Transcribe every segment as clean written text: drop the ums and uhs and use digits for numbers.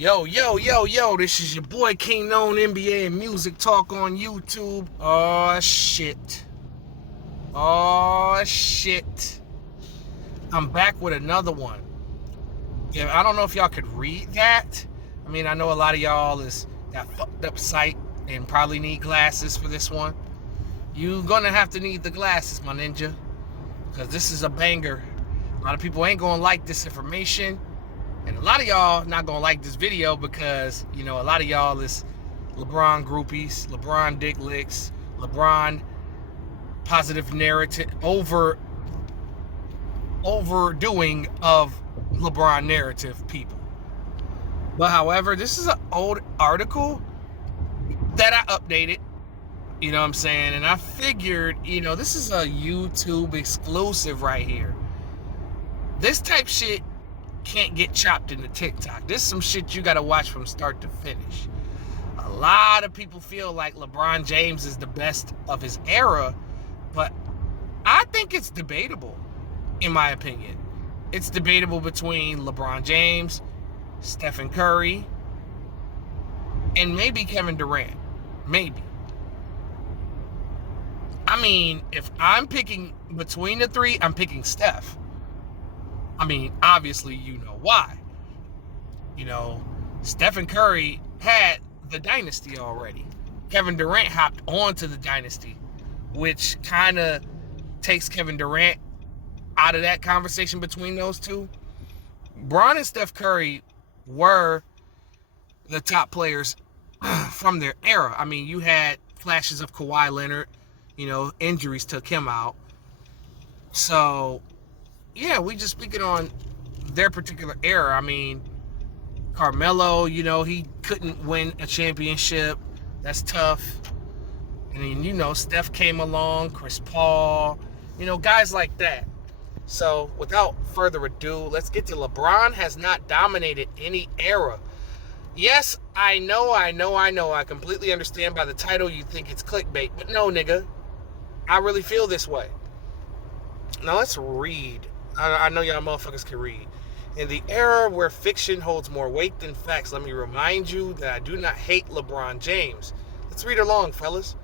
Yo, this is your boy King Known NBA and Music Talk on YouTube. Oh shit. I'm back with another one. Yeah, I don't know if y'all could read that. I mean, I know a lot of y'all is got fucked up sight and probably need glasses for this one. You gonna have to need the glasses, my ninja, because this is a banger. A lot of people ain't gonna like this information. And a lot of y'all not gonna like this video because, a lot of y'all is LeBron groupies, LeBron dick licks, LeBron positive narrative, overdoing of LeBron narrative people. But however, this is an old article that I updated, you know what I'm saying? And I figured, this is a YouTube exclusive right here. This type shit can't get chopped into TikTok. This is some shit you gotta watch from start to finish. A lot of people feel like LeBron James is the best of his era, but I think it's debatable, in my opinion. It's debatable between LeBron James, Stephen Curry, and maybe Kevin Durant. Maybe. I mean, if I'm picking between the three, I'm picking Steph. I mean, obviously, you know why. Stephen Curry had the dynasty already. Kevin Durant hopped onto the dynasty, which kind of takes Kevin Durant out of that conversation between those two. Bron and Steph Curry were the top players from their era. I mean, you had flashes of Kawhi Leonard. Injuries took him out. So, yeah, we just speaking on their particular era. I mean, Carmelo, he couldn't win a championship. That's tough. And then, Steph came along, Chris Paul, guys like that. So, without further ado, let's get to LeBron has not dominated any era. Yes, I know. I completely understand by the title you think it's clickbait. But no, nigga. I really feel this way. Now, let's read. I know y'all motherfuckers can read. In the era where fiction holds more weight than facts, let me remind you that I do not hate LeBron James. Let's read along, fellas.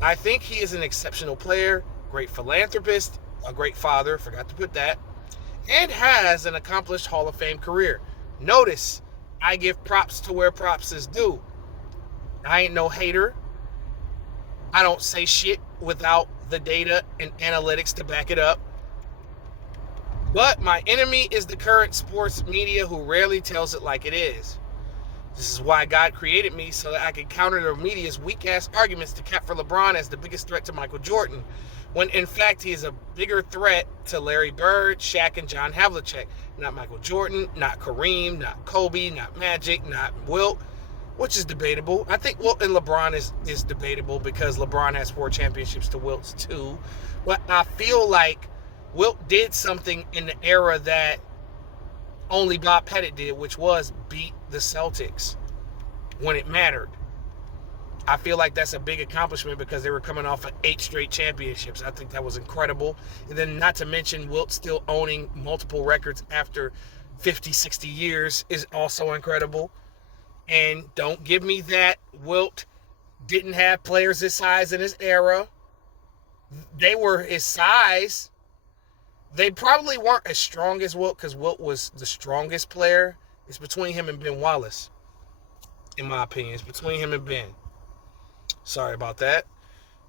I think he is an exceptional player, great philanthropist, a great father, forgot to put that, and has an accomplished Hall of Fame career. Notice, I give props to where props is due. I ain't no hater. I don't say shit without the data and analytics to back it up. But my enemy is the current sports media who rarely tells it like it is. This is why God created me, so that I can counter the media's weak-ass arguments to cap for LeBron as the biggest threat to Michael Jordan, when in fact he is a bigger threat to Larry Bird, Shaq, and John Havlicek. Not Michael Jordan, not Kareem, not Kobe, not Magic, not Wilt, which is debatable. I think Wilt and LeBron is debatable because LeBron has 4 championships to Wilt's 2. But I feel like Wilt did something in the era that only Bob Pettit did, which was beat the Celtics when it mattered. I feel like that's a big accomplishment because they were coming off of 8 straight championships. I think that was incredible. And then not to mention Wilt still owning multiple records after 50, 60 years is also incredible. And don't give me that Wilt didn't have players his size in his era. They were his size. They probably weren't as strong as Wilt because Wilt was the strongest player. It's between him and Ben Wallace, in my opinion. It's between him and Ben. Sorry about that.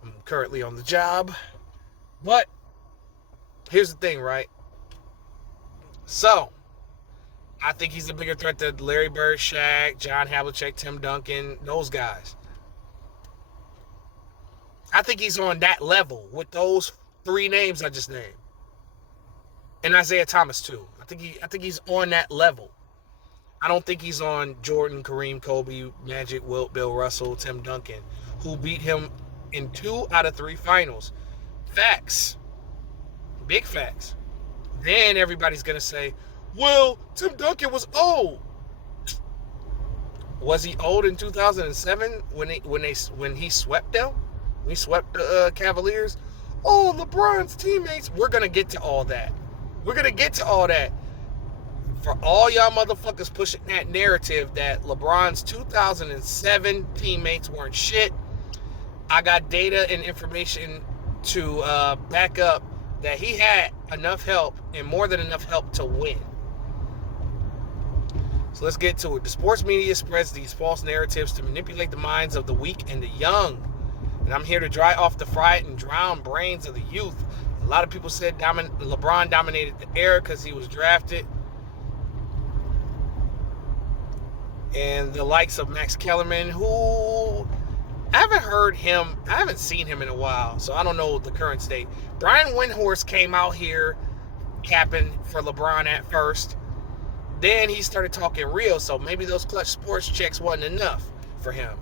I'm currently on the job. But here's the thing, right? So, I think he's a bigger threat to Larry Bird, Shaq, John Havlicek, Tim Duncan, those guys. I think he's on that level with those 3 names I just named. And Isaiah Thomas, too. I think he's on that level. I don't think he's on Jordan, Kareem, Kobe, Magic, Wilt, Bill Russell, Tim Duncan, who beat him in 2 out of 3 finals. Facts. Big facts. Then everybody's going to say, well, Tim Duncan was old. Was he old in 2007 when he swept them? When he swept the Cavaliers? Oh, LeBron's teammates. We're going to get to all that. For all y'all motherfuckers pushing that narrative that LeBron's 2007 teammates weren't shit, I got data and information to back up that he had enough help and more than enough help to win. So let's get to it. The sports media spreads these false narratives to manipulate the minds of the weak and the young. And I'm here to dry off the fried and drowned brains of the youth. A lot of people said LeBron dominated the era because he was drafted. And the likes of Max Kellerman, who I haven't seen him in a while, so I don't know the current state. Brian Windhorst came out here capping for LeBron at first. Then he started talking real, so maybe those clutch sports checks wasn't enough for him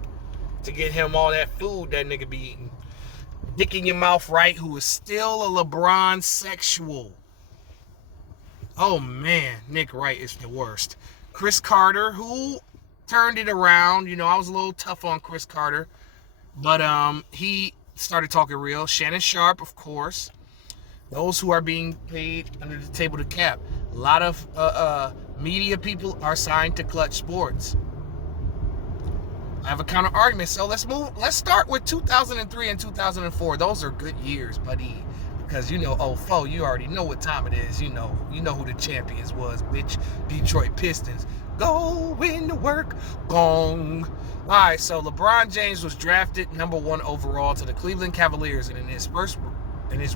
to get him all that food that nigga be eating. Dick in your mouth, right? Who is still a LeBron sexual. Oh man, Nick Wright is the worst. Chris Carter, who turned it around. You know, I was a little tough on Chris Carter, but he started talking real. Shannon Sharp, of course. Those who are being paid under the table to cap. A lot of media people are signed to Clutch Sports. I have a counter argument, so let's start with 2003 and 2004. Those are good years, buddy. Because you know, you already know what time it is. You know who the champions was, bitch. Detroit Pistons. Go into work, gong. All right, so LeBron James was drafted number 1 overall to the Cleveland Cavaliers, and in his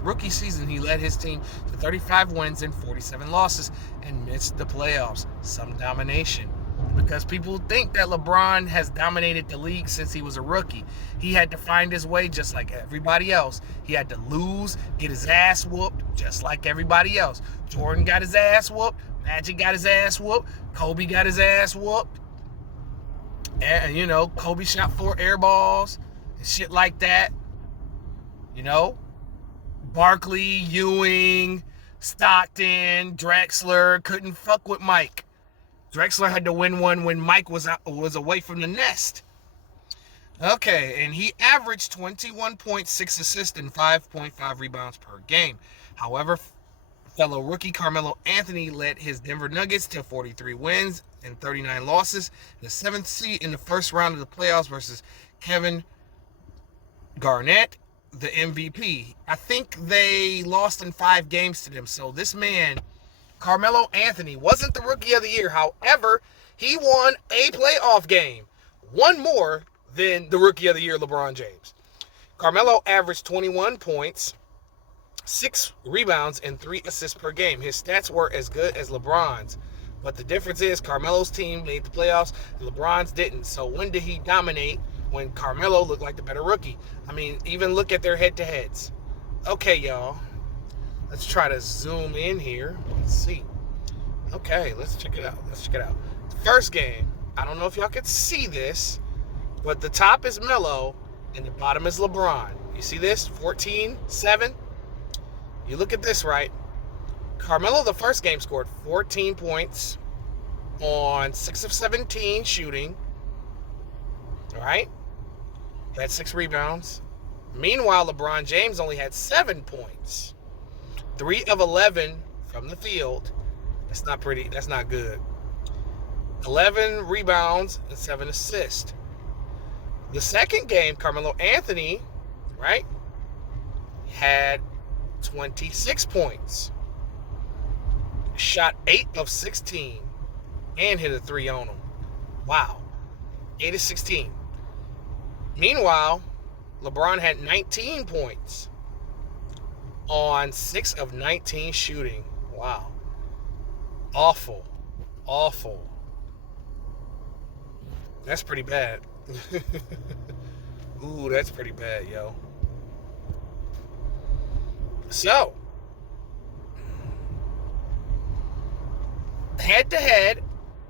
rookie season, he led his team to 35 wins and 47 losses and missed the playoffs. Some domination. Because people think that LeBron has dominated the league since he was a rookie. He had to find his way just like everybody else. He had to lose, get his ass whooped just like everybody else. Jordan got his ass whooped. Magic got his ass whooped. Kobe got his ass whooped. And, you know, Kobe shot 4 air balls and shit like that. You know? Barkley, Ewing, Stockton, Drexler couldn't fuck with Mike. Drexler had to win one when Mike was away from the nest. Okay, and he averaged 21.6 assists and 5.5 rebounds per game. However, fellow rookie Carmelo Anthony led his Denver Nuggets to 43 wins and 39 losses, the 7th seed in the first round of the playoffs versus Kevin Garnett, the MVP. I think they lost in 5 games to them. So this man, Carmelo Anthony, wasn't the rookie of the year. However, he won a playoff game. One more than the rookie of the year, LeBron James. Carmelo averaged 21 points, 6 rebounds, and 3 assists per game. His stats were as good as LeBron's. But the difference is Carmelo's team made the playoffs, LeBron's didn't. So when did he dominate? When Carmelo looked like the better rookie. I mean, even look at their head-to-heads. Okay, y'all. Let's try to zoom in here. Let's see. Okay, let's check it out. The first game, I don't know if y'all can see this, but the top is Melo and the bottom is LeBron. You see this? 14-7. You look at this, right? Carmelo, the first game, scored 14 points on 6 of 17 shooting. All right? He had 6 rebounds. Meanwhile, LeBron James only had 7 points. 3 of 11 from the field. That's not pretty. That's not good. 11 rebounds and 7 assists. The second game, Carmelo Anthony, right, had 26 points. Shot 8 of 16 and hit a 3 on him. Wow. 8 of 16. Meanwhile, LeBron had 19 points on 6 of 19 shooting. Wow. Awful. That's pretty bad. Ooh, that's pretty bad, yo. So, head-to-head,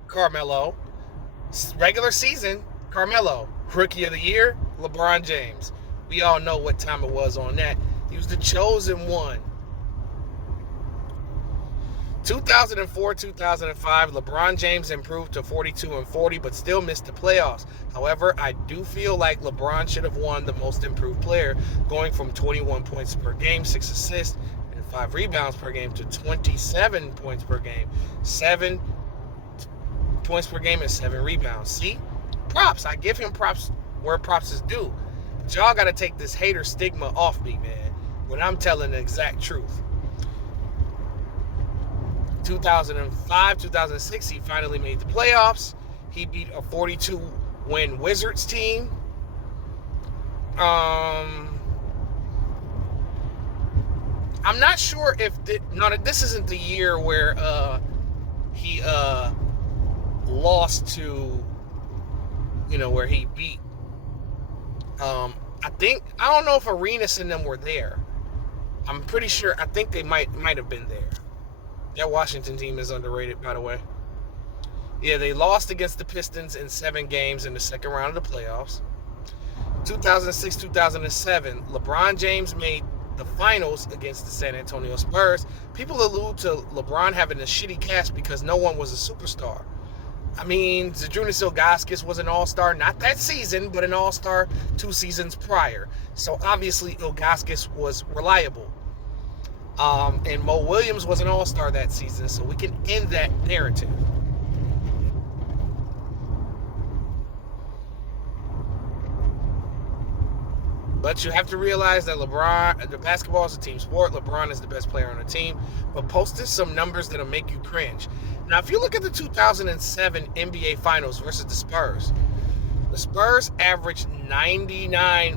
Carmelo. Regular season, Carmelo. Rookie of the year, LeBron James. We all know what time it was on that. He was the chosen one. 2004-2005, LeBron James improved to 42 and 40, but still missed the playoffs. However, I do feel like LeBron should have won the most improved player, going from 21 points per game, 6 assists, and 5 rebounds per game to 27 points per game, 7 points per game and 7 rebounds. See? Props. I give him props where props is due. But y'all got to take this hater stigma off me, man, when I'm telling the exact truth. 2005, 2006, he finally made the playoffs. He beat a 42-win Wizards team. I'm not sure if this isn't the year where he lost to, where he beat. I don't know if Arenas and them were there. I'm pretty sure. I think they might have been there. That Washington team is underrated, by the way. Yeah, they lost against the Pistons in 7 games in the second round of the playoffs. 2006, 2007, LeBron James made the finals against the San Antonio Spurs. People allude to LeBron having a shitty cast because no one was a superstar. I mean, Zydrunas Ilgauskas was an all-star, not that season, but an all-star 2 seasons prior. So obviously Ilgauskas was reliable. And Mo Williams was an all-star that season, so we can end that narrative. But you have to realize that the basketball is a team sport. LeBron is the best player on the team. But posted some numbers that'll make you cringe. Now, if you look at the 2007 NBA Finals versus the Spurs averaged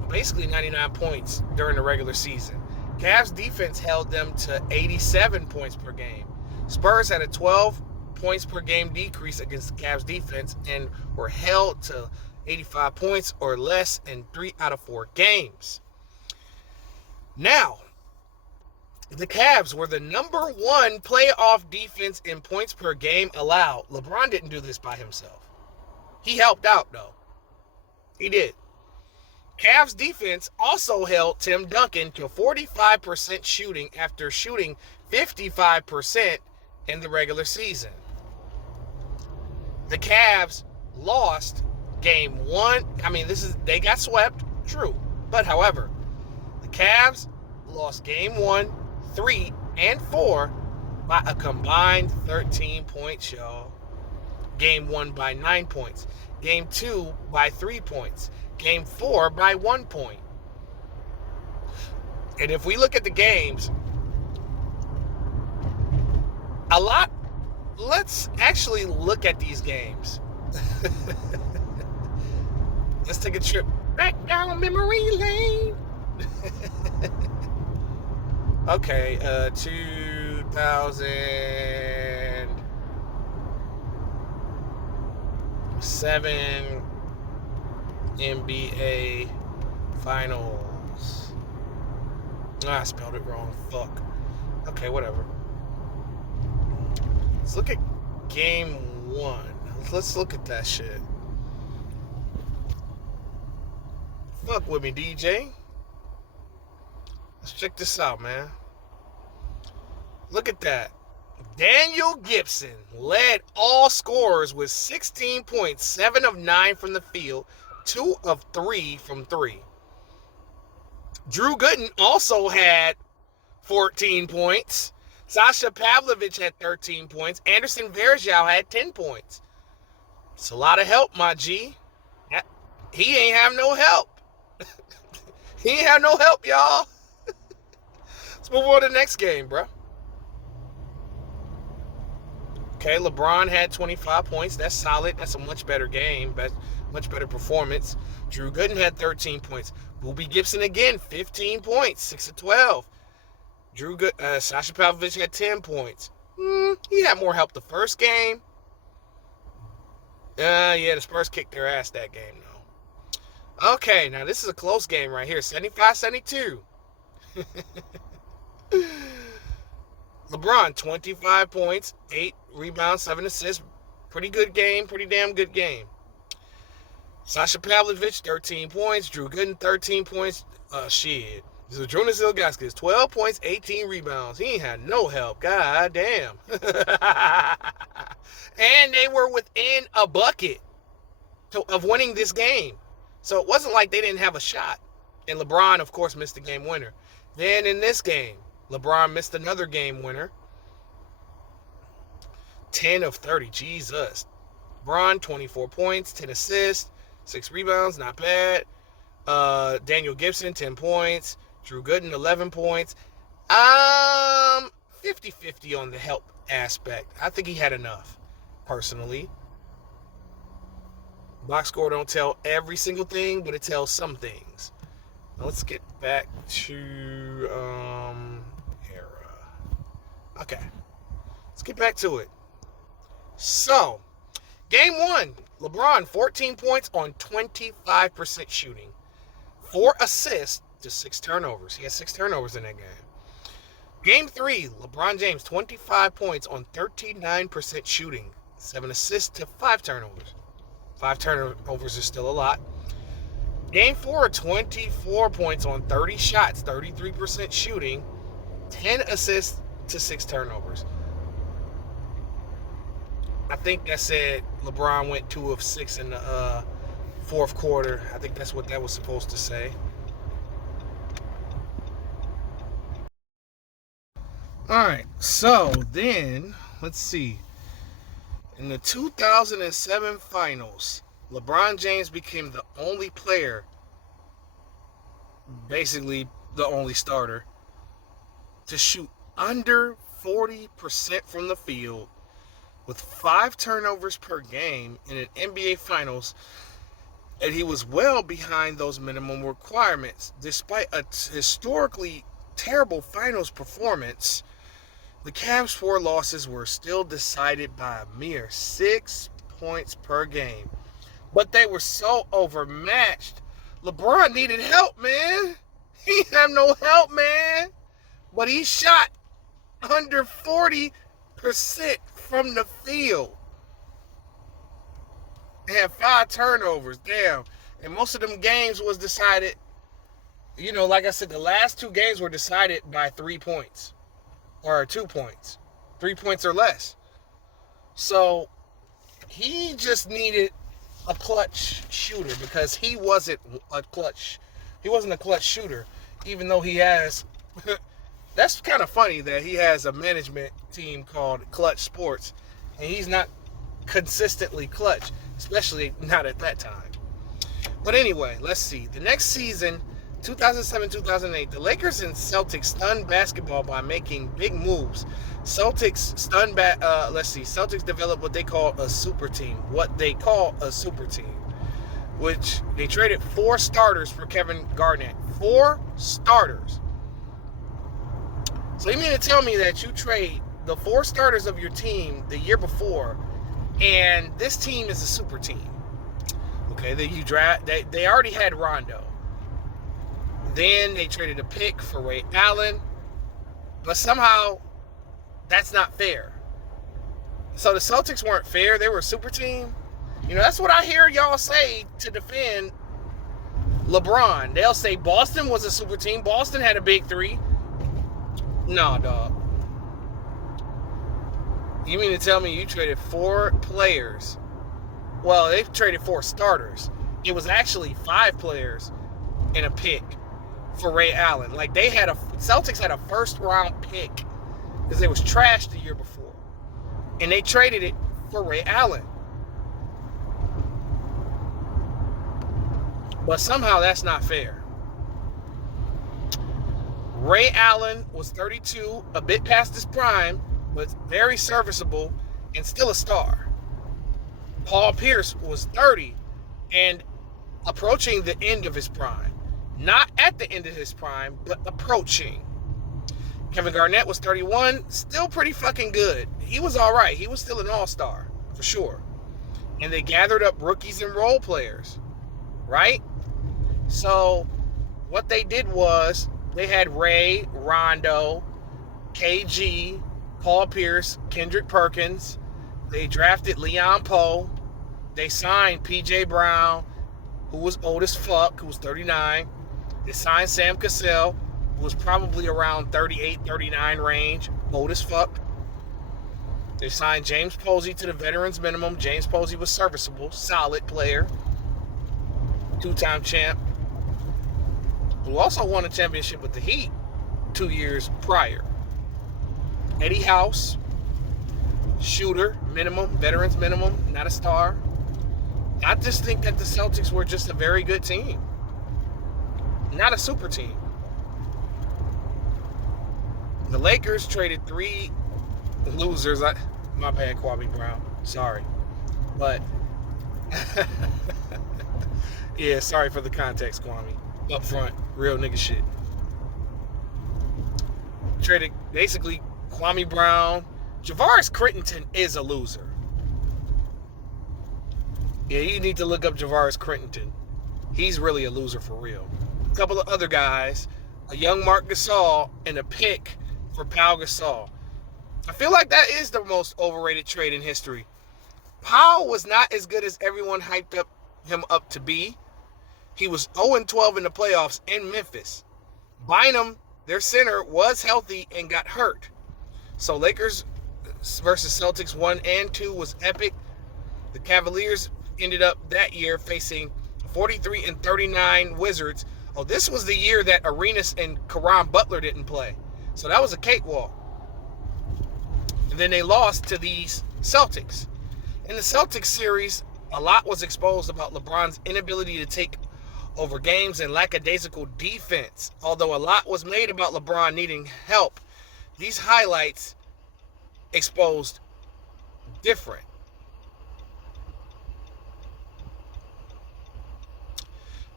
basically 99 points during the regular season. Cavs defense held them to 87 points per game. Spurs had a 12 points per game decrease against the Cavs defense and were held to 85 points or less in 3 out of 4 games. Now, the Cavs were the number 1 playoff defense in points per game allowed. LeBron didn't do this by himself. He helped out, though. He did. Cavs defense also held Tim Duncan to 45% shooting after shooting 55% in the regular season. The Cavs lost Game 1. They got swept, true. But however, the Cavs lost Game 1, 3, and 4 by a combined 13 points, y'all. Game 1 by 9 points. Game 2 by 3 points. Game 4 by 1 point. And if we look at the games, let's actually look at these games. Let's take a trip back down memory lane. Okay, 2007 NBA Finals. I spelled it wrong. Fuck. Okay, whatever. Let's look at Game 1. Let's look at that shit. Fuck with me, DJ. Let's check this out, man. Look at that. Daniel Gibson led all scorers with 16 points, 7 of 9 from the field, 2 of 3 from 3. Drew Gooden also had 14 points. Sasha Pavlovich had 13 points. Anderson Varejao had 10 points. It's a lot of help, my G. He ain't have no help. He ain't have no help, y'all. Let's move on to the next game, bro. Okay, LeBron had 25 points. That's solid. That's a much better game. Much better performance. Drew Gooden had 13 points. Boobie Gibson again, 15 points, 6 of 12. Sasha Pavlovich had 10 points. He had more help the first game. The Spurs kicked their ass that game, though. Okay, now this is a close game right here. 75-72. LeBron, 25 points, 8 rebounds, 7 assists. Pretty good game. Pretty damn good game. Sasha Pavlovich, 13 points. Drew Gooden, 13 points. Zydrunas Ilgauskas, 12 points, 18 rebounds. He ain't had no help. God damn. And they were within a bucket of winning this game. So it wasn't like they didn't have a shot. And LeBron, of course, missed the game winner. Then in this game, LeBron missed another game winner. 10 of 30. Jesus. Bron, 24 points, 10 assists, 6 rebounds, not bad. Daniel Gibson, 10 points. Drew Gooden, 11 points. 50-50 on the help aspect. I think he had enough, personally. Box score don't tell every single thing, but it tells some things. Now let's get back to era. Okay. Let's get back to it. So, game 1, LeBron, 14 points on 25% shooting. 4 assists to 6 turnovers. He had 6 turnovers in that game. Game 3, LeBron James, 25 points on 39% shooting. 7 assists to 5 turnovers. 5 turnovers is still a lot. Game 4, 24 points on 30 shots, 33% shooting. 10 assists to 6 turnovers. I think that said LeBron went 2 of 6 in the fourth quarter. I think that's what that was supposed to say. All right, so then let's see. In the 2007 finals, LeBron James became the only player, basically the only starter, to shoot under 40% from the field with 5 turnovers per game in an NBA Finals, and he was well behind those minimum requirements. Despite a historically terrible Finals performance, the Cavs' 4 losses were still decided by a mere 6 points per game. But they were so overmatched. LeBron needed help, man. He didn't have no help, man. But he shot under 40% from the field. They had 5 turnovers. Damn. And most of them games was decided, like I said, the last 2 games were decided by 3 points. Or 2 points. 3 points or less. So, he just needed a clutch shooter because he wasn't a clutch shooter, even though he has that's kind of funny that he has a management team called Clutch Sports and he's not consistently clutch, especially not at that time. But anyway, let's see. The next season, 2007-2008, the Lakers and Celtics stunned basketball by making big moves. Celtics developed what they call a super team. Which they traded 4 starters for Kevin Garnett. 4 starters. So you mean to tell me that you trade the 4 starters of your team the year before, and this team is a super team? Okay, then you draft. They already had Rondo. Then they traded a pick for Ray Allen, but somehow that's not fair. So the Celtics weren't fair. They were a super team. That's what I hear y'all say to defend LeBron. They'll say Boston was a super team. Boston had a big 3. No, dog. You mean to tell me you traded 4 players? Well, they traded 4 starters. It was actually 5 players and a pick for Ray Allen. Like Celtics had a first round pick because it was trashed the year before, and they traded it for Ray Allen. But somehow that's not fair. Ray Allen was 32, a bit past his prime, but very serviceable and still a star. Paul Pierce was 30 and approaching the end of his prime. Not at the end of his prime, but approaching. Kevin Garnett was 31, still pretty fucking good. He was all right. He was still an all-star, for sure. And they gathered up rookies and role players, right? So what they did was they had Ray, Rondo, KG, Paul Pierce, Kendrick Perkins. They drafted Leon Poe. They signed PJ Brown, who was old as fuck, who was 39. They signed Sam Cassell, who was probably around 38, 39 range, old as fuck. They signed James Posey to the veterans minimum. James Posey was serviceable, solid player, 2-time champ, who also won a championship with the Heat 2 years prior. Eddie House, shooter minimum, veterans minimum, not a star. I just think that the Celtics were just a very good team, not a super team. The Lakers traded 3 losers. My bad, Kwame Brown. Sorry. But, yeah, sorry for the context, Kwame. Up front, real nigga shit. Traded, basically, Kwame Brown. Javaris Crittenton is a loser. Yeah, you need to look up Javaris Crittenton. He's really a loser for real. A couple of other guys, a young Marc Gasol, and a pick for Pau Gasol. I feel like that is the most overrated trade in history. Pau was not as good as everyone hyped him up to be. He was 0-12 in the playoffs in Memphis. Bynum, their center, was healthy and got hurt. So Lakers versus Celtics 1 and 2 was epic. The Cavaliers ended up that year facing 43-39 Wizards. Oh, this was the year that Arenas and Caron Butler didn't play. So that was a cakewalk. And then they lost to these Celtics. In the Celtics series, a lot was exposed about LeBron's inability to take over games and lackadaisical defense. Although a lot was made about LeBron needing help, these highlights exposed different.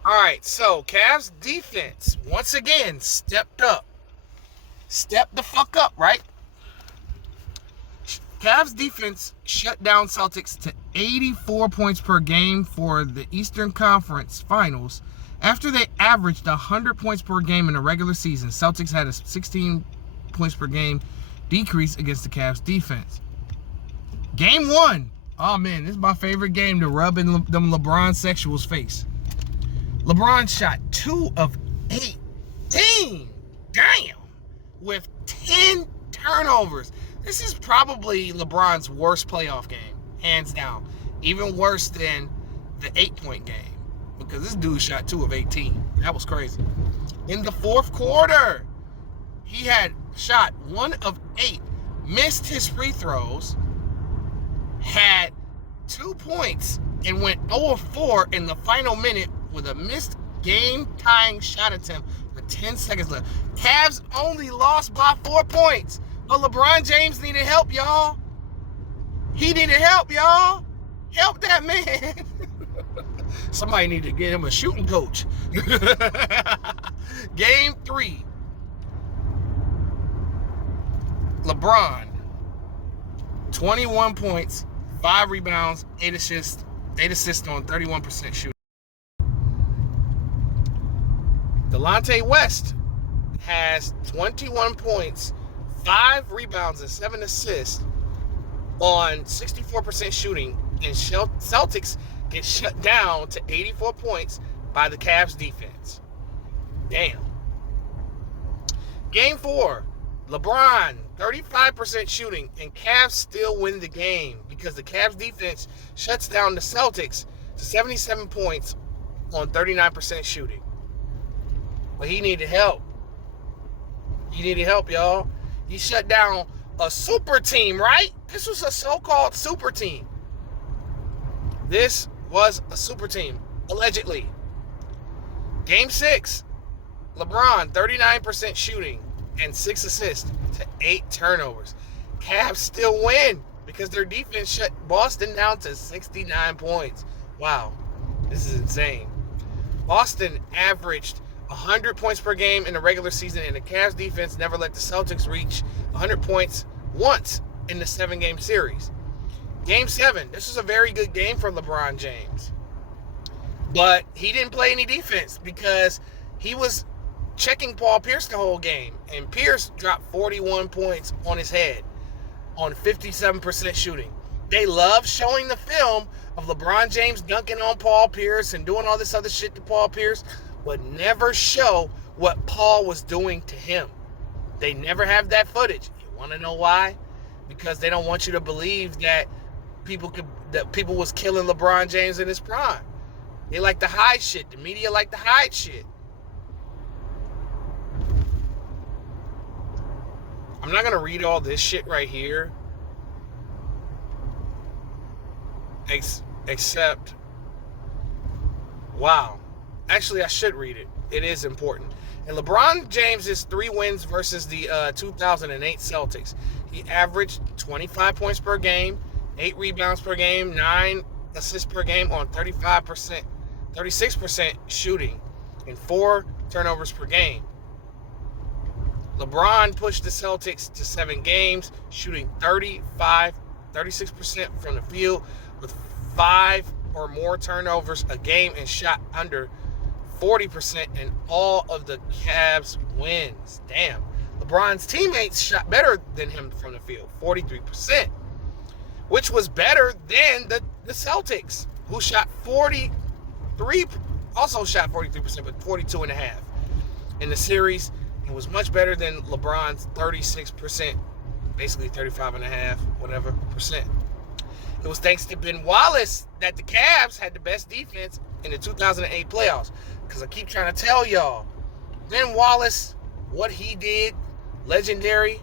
All right, so Cavs defense, once again, stepped up. Stepped the fuck up, right? Cavs defense shut down Celtics to 84 points per game for the Eastern Conference Finals. After they averaged 100 points per game in the regular season, Celtics had a 16 points per game decrease against the Cavs defense. Game 1. Oh, man, this is my favorite game to rub in them LeBron sexuals' face. LeBron shot 2 of 18. Damn. With 10 turnovers. This is probably LeBron's worst playoff game, hands down. Even worse than the 8-point game, because this dude shot 2 of 18. That was crazy. In the fourth quarter, he had shot 1 of 8, missed his free throws, had 2 points, and went 0 of 4 in the final minute with a missed game-tying shot attempt with 10 seconds left. Cavs only lost by 4 points. But LeBron James needed help, y'all. He needed help, y'all. Help that man. Somebody need to get him a shooting coach. Game 3. LeBron, 21 points, 5 rebounds, 8 assists on 31% shooting. Delonte West has 21 points, 5 rebounds, and 7 assists on 64% shooting, and Celtics get shut down to 84 points by the Cavs defense. Damn. Game 4, LeBron, 35% shooting, and Cavs still win the game because the Cavs defense shuts down the Celtics to 77 points on 39% shooting. But he needed help. He needed help, y'all. He shut down a super team, right? This was a so-called super team. This was a super team, allegedly. Game 6, LeBron, 39% shooting and 6 assists to 8 turnovers. Cavs still win because their defense shut Boston down to 69 points. Wow, this is insane. Boston averaged 100 points per game in the regular season, and the Cavs defense never let the Celtics reach 100 points once in the 7-game series. Game 7, this was a very good game for LeBron James. But he didn't play any defense because he was checking Paul Pierce the whole game, and Pierce dropped 41 points on his head on 57% shooting. They love showing the film of LeBron James dunking on Paul Pierce and doing all this other shit to Paul Pierce, but never show what Paul was doing to him. They never have that footage. You want to know why? Because they don't want you to believe that people was killing LeBron James in his prime. They like to hide shit. The media like to hide shit. I'm not going to read all this shit right here, except, wow. Actually, I should read it. It is important. And LeBron James' 3 wins versus the 2008 Celtics. He averaged 25 points per game, 8 rebounds per game, 9 assists per game on 36% shooting, and 4 turnovers per game. LeBron pushed the Celtics to 7 games, shooting 36% from the field with 5 or more turnovers a game and shot under 40% in all of the Cavs wins. Damn. LeBron's teammates shot better than him from the field, 43%, which was better than the Celtics, who shot 43%, but 42.5% in the series. It was much better than LeBron's 36%, basically 35.5%, whatever percent. It was thanks to Ben Wallace that the Cavs had the best defense in the 2008 playoffs. Because I keep trying to tell y'all, Ben Wallace, what he did, legendary,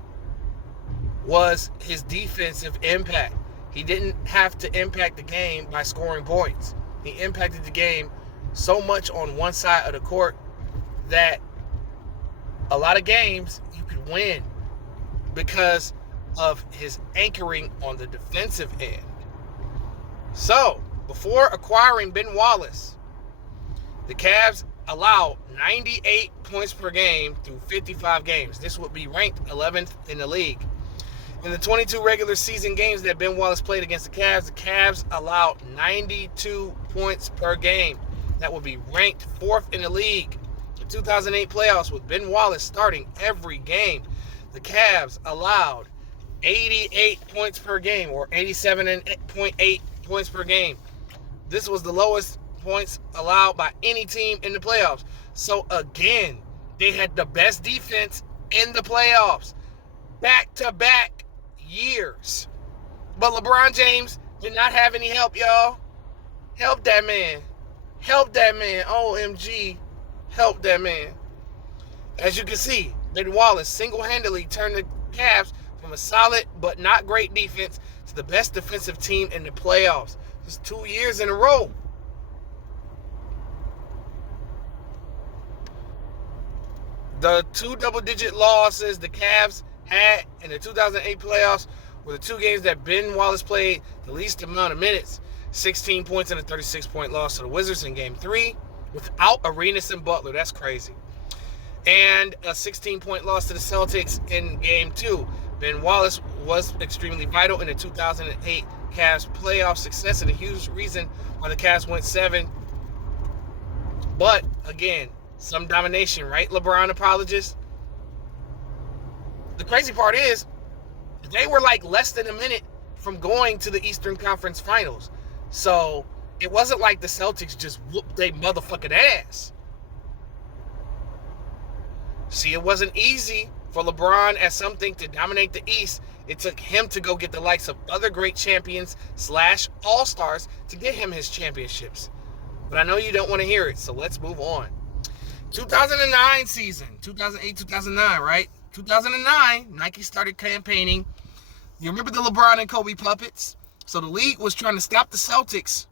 was his defensive impact. He didn't have to impact the game by scoring points. He impacted the game so much on one side of the court that a lot of games you could win because of his anchoring on the defensive end. So, before acquiring Ben Wallace, the Cavs allowed 98 points per game through 55 games. This would be ranked 11th in the league. In the 22 regular season games that Ben Wallace played against the Cavs allowed 92 points per game. That would be ranked 4th in the league. The 2008 playoffs with Ben Wallace starting every game, the Cavs allowed 88 points per game, or 87.8 points per game. This was the lowest points allowed by any team in the playoffs. So again, they had the best defense in the playoffs, back-to-back years. But LeBron James did not have any help, y'all. Help that man. Help that man. OMG. Help that man. As you can see, Ben Wallace single-handedly turned the Cavs from a solid but not great defense to the best defensive team in the playoffs. Just 2 years in a row. The 2 double-digit losses the Cavs had in the 2008 playoffs were the 2 games that Ben Wallace played the least amount of minutes. 16 points in a 36-point loss to the Wizards in Game 3 without Arenas and Butler. That's crazy. And a 16-point loss to the Celtics in Game 2. Ben Wallace was extremely vital in the 2008 Cavs playoff success and a huge reason why the Cavs went 7. But, again, some domination, right, LeBron apologists? The crazy part is, they were like less than a minute from going to the Eastern Conference Finals. So, it wasn't like the Celtics just whooped their motherfucking ass. See, it wasn't easy for LeBron, as some think, to dominate the East. It took him to go get the likes of other great champions / all-stars to get him his championships. But I know you don't want to hear it, so let's move on. 2009 season, 2008-2009, right? 2009, Nike started campaigning. You remember the LeBron and Kobe puppets? So the league was trying to stop the Celtics,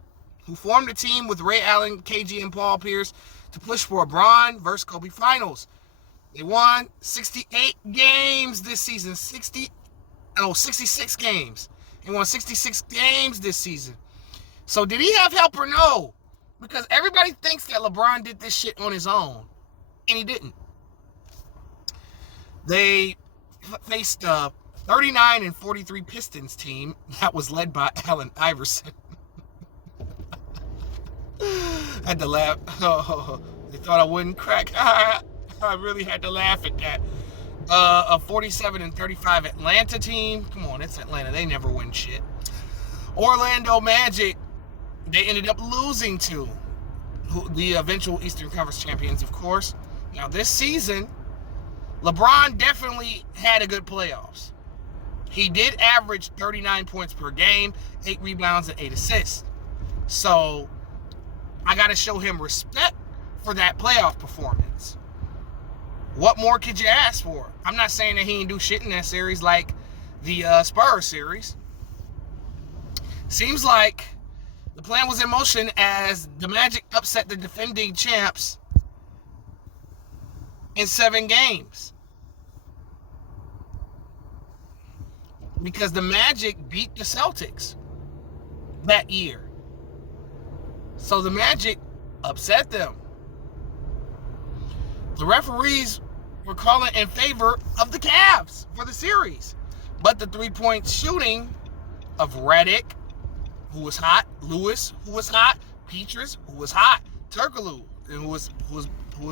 who formed a team with Ray Allen, KG, and Paul Pierce to push for a Bron versus Kobe finals. They won 68 games this season. 66 games. They won 66 games this season. So did he have help or no? Because everybody thinks that LeBron did this shit on his own. And he didn't. They faced a 39-43 Pistons team that was led by Allen Iverson. I had to laugh. Oh, they thought I wouldn't crack. I really had to laugh at that. A 47-35 Atlanta team. Come on, it's Atlanta. They never win shit. Orlando Magic, they ended up losing to the eventual Eastern Conference champions, of course. Now, this season, LeBron definitely had a good playoffs. He did average 39 points per game, 8 rebounds, and 8 assists. So, I got to show him respect for that playoff performance. What more could you ask for? I'm not saying that he didn't do shit in that series like the Spurs series. Seems like The plan was in motion as the Magic upset the defending champs in 7 games. Because the Magic beat the Celtics that year. So the Magic upset them. The referees were calling in favor of the Cavs for the series. But the 3-point shooting of Redick, who was hot, Lewis, who was hot, Petrus, who was hot, Turkoglu, who was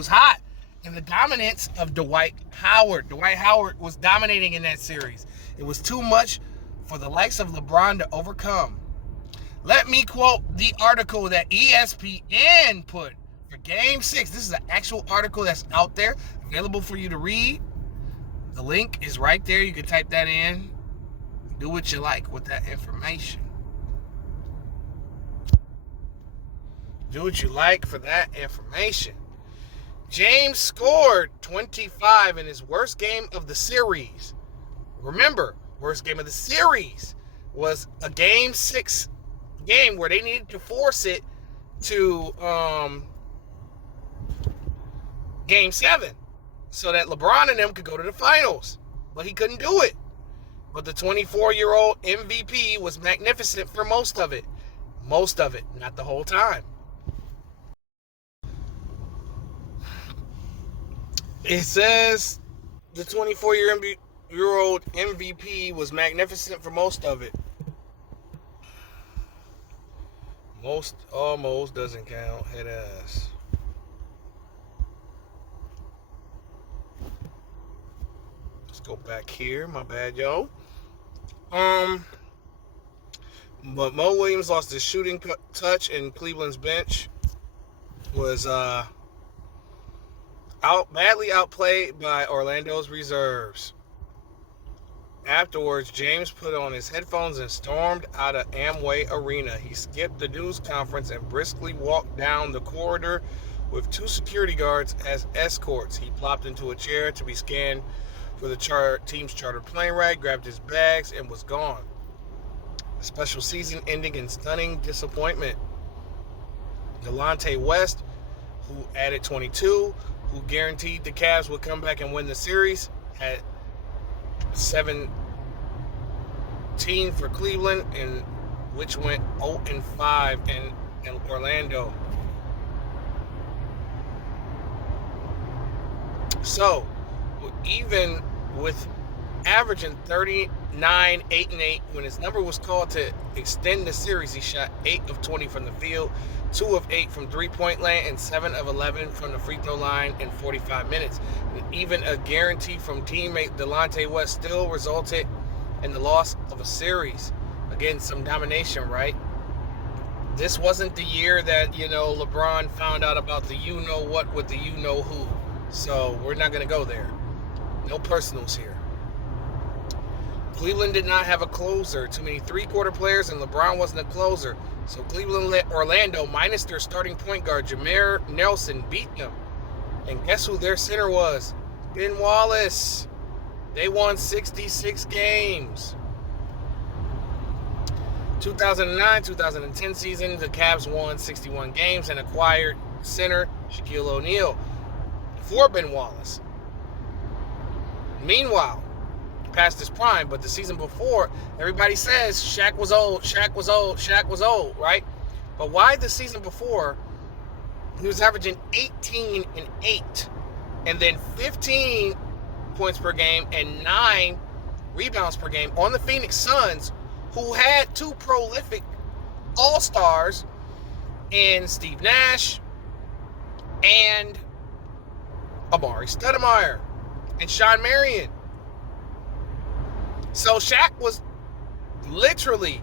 hot, and the dominance of Dwight Howard. Dwight Howard was dominating in that series. It was too much for the likes of LeBron to overcome. Let me quote the article that ESPN put for Game 6. This is an actual article that's out there, available for you to read. The link is right there. You can type that in. Do what you like with that information. Do what you like for that information. James scored 25 in his worst game of the series. Remember, worst game of the series was a Game 6 game where they needed to force it to Game 7 so that LeBron and them could go to the finals. But he couldn't do it. But the 24-year-old MVP was magnificent for most of it. Most of it, not the whole time. It says the 24-year-old MVP was magnificent for most of it. Most almost doesn't count. Head ass. Let's go back here. My bad, yo. But Mo Williams lost his shooting touch, and Cleveland's bench was badly outplayed by Orlando's reserves. Afterwards, James put on his headphones and stormed out of Amway Arena. He skipped the news conference and briskly walked down the corridor with 2 security guards as escorts. He plopped into a chair to be scanned for the team's chartered plane ride, grabbed his bags, and was gone. The special season ending in stunning disappointment. Delonte West, who added 22, who guaranteed the Cavs would come back and win the series, had 17 for Cleveland, and which went 0-5 in Orlando. So, even with averaging 39, 8-8, when his number was called to extend the series, he shot 8 of 20 from the field, 2 of 8 from three-point land, and 7 of 11 from the free throw line in 45 minutes. And even a guarantee from teammate Delonte West still resulted in the loss of a series. Again, some domination, right? This wasn't the year that, LeBron found out about the you-know-what with the you-know-who. So we're not going to go there. No personals here. Cleveland did not have a closer. Too many three-quarter players, and LeBron wasn't a closer. So Cleveland let Orlando, minus their starting point guard, Jameer Nelson, beat them. And guess who their center was? Ben Wallace. They won 66 games. 2009-2010 season, the Cavs won 61 games and acquired center Shaquille O'Neal for Ben Wallace. Meanwhile, past his prime, but the season before, everybody says Shaq was old, right? But why the season before, he was averaging 18 and 8, and then 15 points per game and 9 rebounds per game on the Phoenix Suns, who had 2 prolific all-stars in Steve Nash and Amari Stoudemire and Sean Marion. So Shaq was literally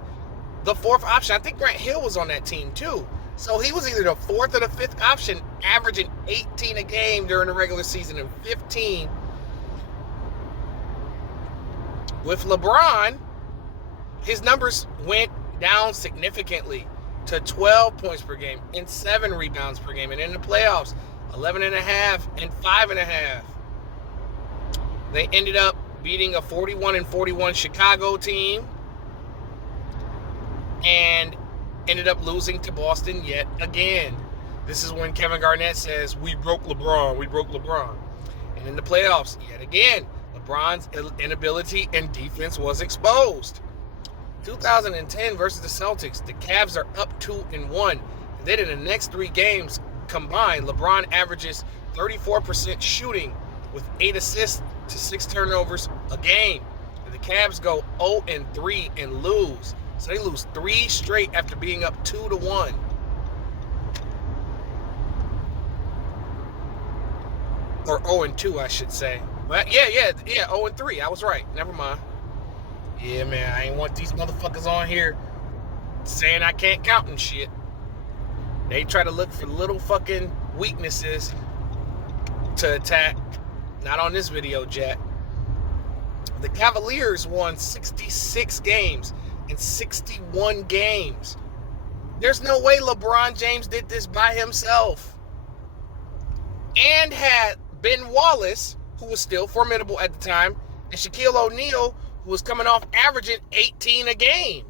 the 4th option. I think Grant Hill was on that team too. So he was either the 4th or the 5th option, averaging 18 a game during the regular season and 15. With LeBron, his numbers went down significantly to 12 points per game and 7 rebounds per game. And in the playoffs, 11.5 and 5.5. They ended up beating a 41-41 Chicago team and ended up losing to Boston yet again. This is when Kevin Garnett says, we broke LeBron. And in the playoffs, yet again, LeBron's inability and defense was exposed. 2010 versus the Celtics, the Cavs are up 2-1. And then in the next 3 games combined, LeBron averages 34% shooting with 8 assists to 6 turnovers a game. And the Cavs go 0-3 and lose. So they lose 3 straight after being up 2-1. Or 0-2, I should say. But yeah, 0-3. I was right. Never mind. Yeah, man, I ain't want these motherfuckers on here saying I can't count and shit. They try to look for little fucking weaknesses to attack. Not on this video, Jack. The Cavaliers won 66 games in 61 games. There's no way LeBron James did this by himself. And had Ben Wallace, who was still formidable at the time, and Shaquille O'Neal, who was coming off averaging 18 a game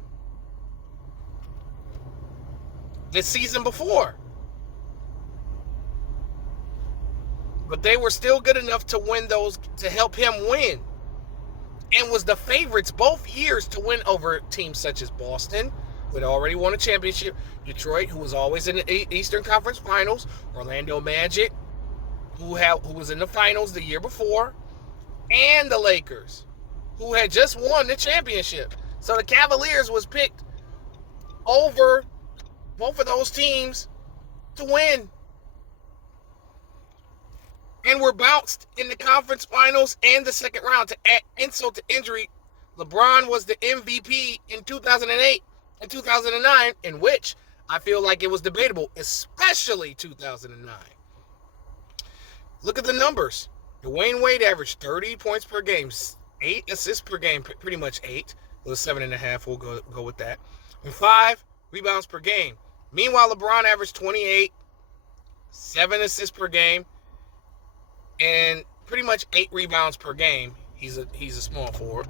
the season before. But they were still good enough to win those, to help him win. And was the favorites both years to win over teams such as Boston, who had already won a championship, Detroit, who was always in the Eastern Conference Finals, Orlando Magic, who was in the finals the year before, and the Lakers, who had just won the championship. So the Cavaliers was picked over both of those teams to win. And were bounced in the conference finals and the second round. To add insult to injury, LeBron was the MVP in 2008 and 2009, in which I feel like it was debatable, especially 2009. Look at the numbers. Dwayne Wade averaged 30 points per game, 8 assists per game, pretty much 8. It was 7.5. We'll go with that. And 5 rebounds per game. Meanwhile, LeBron averaged 28, 7 assists per game, and pretty much 8 rebounds per game. He's a small forward.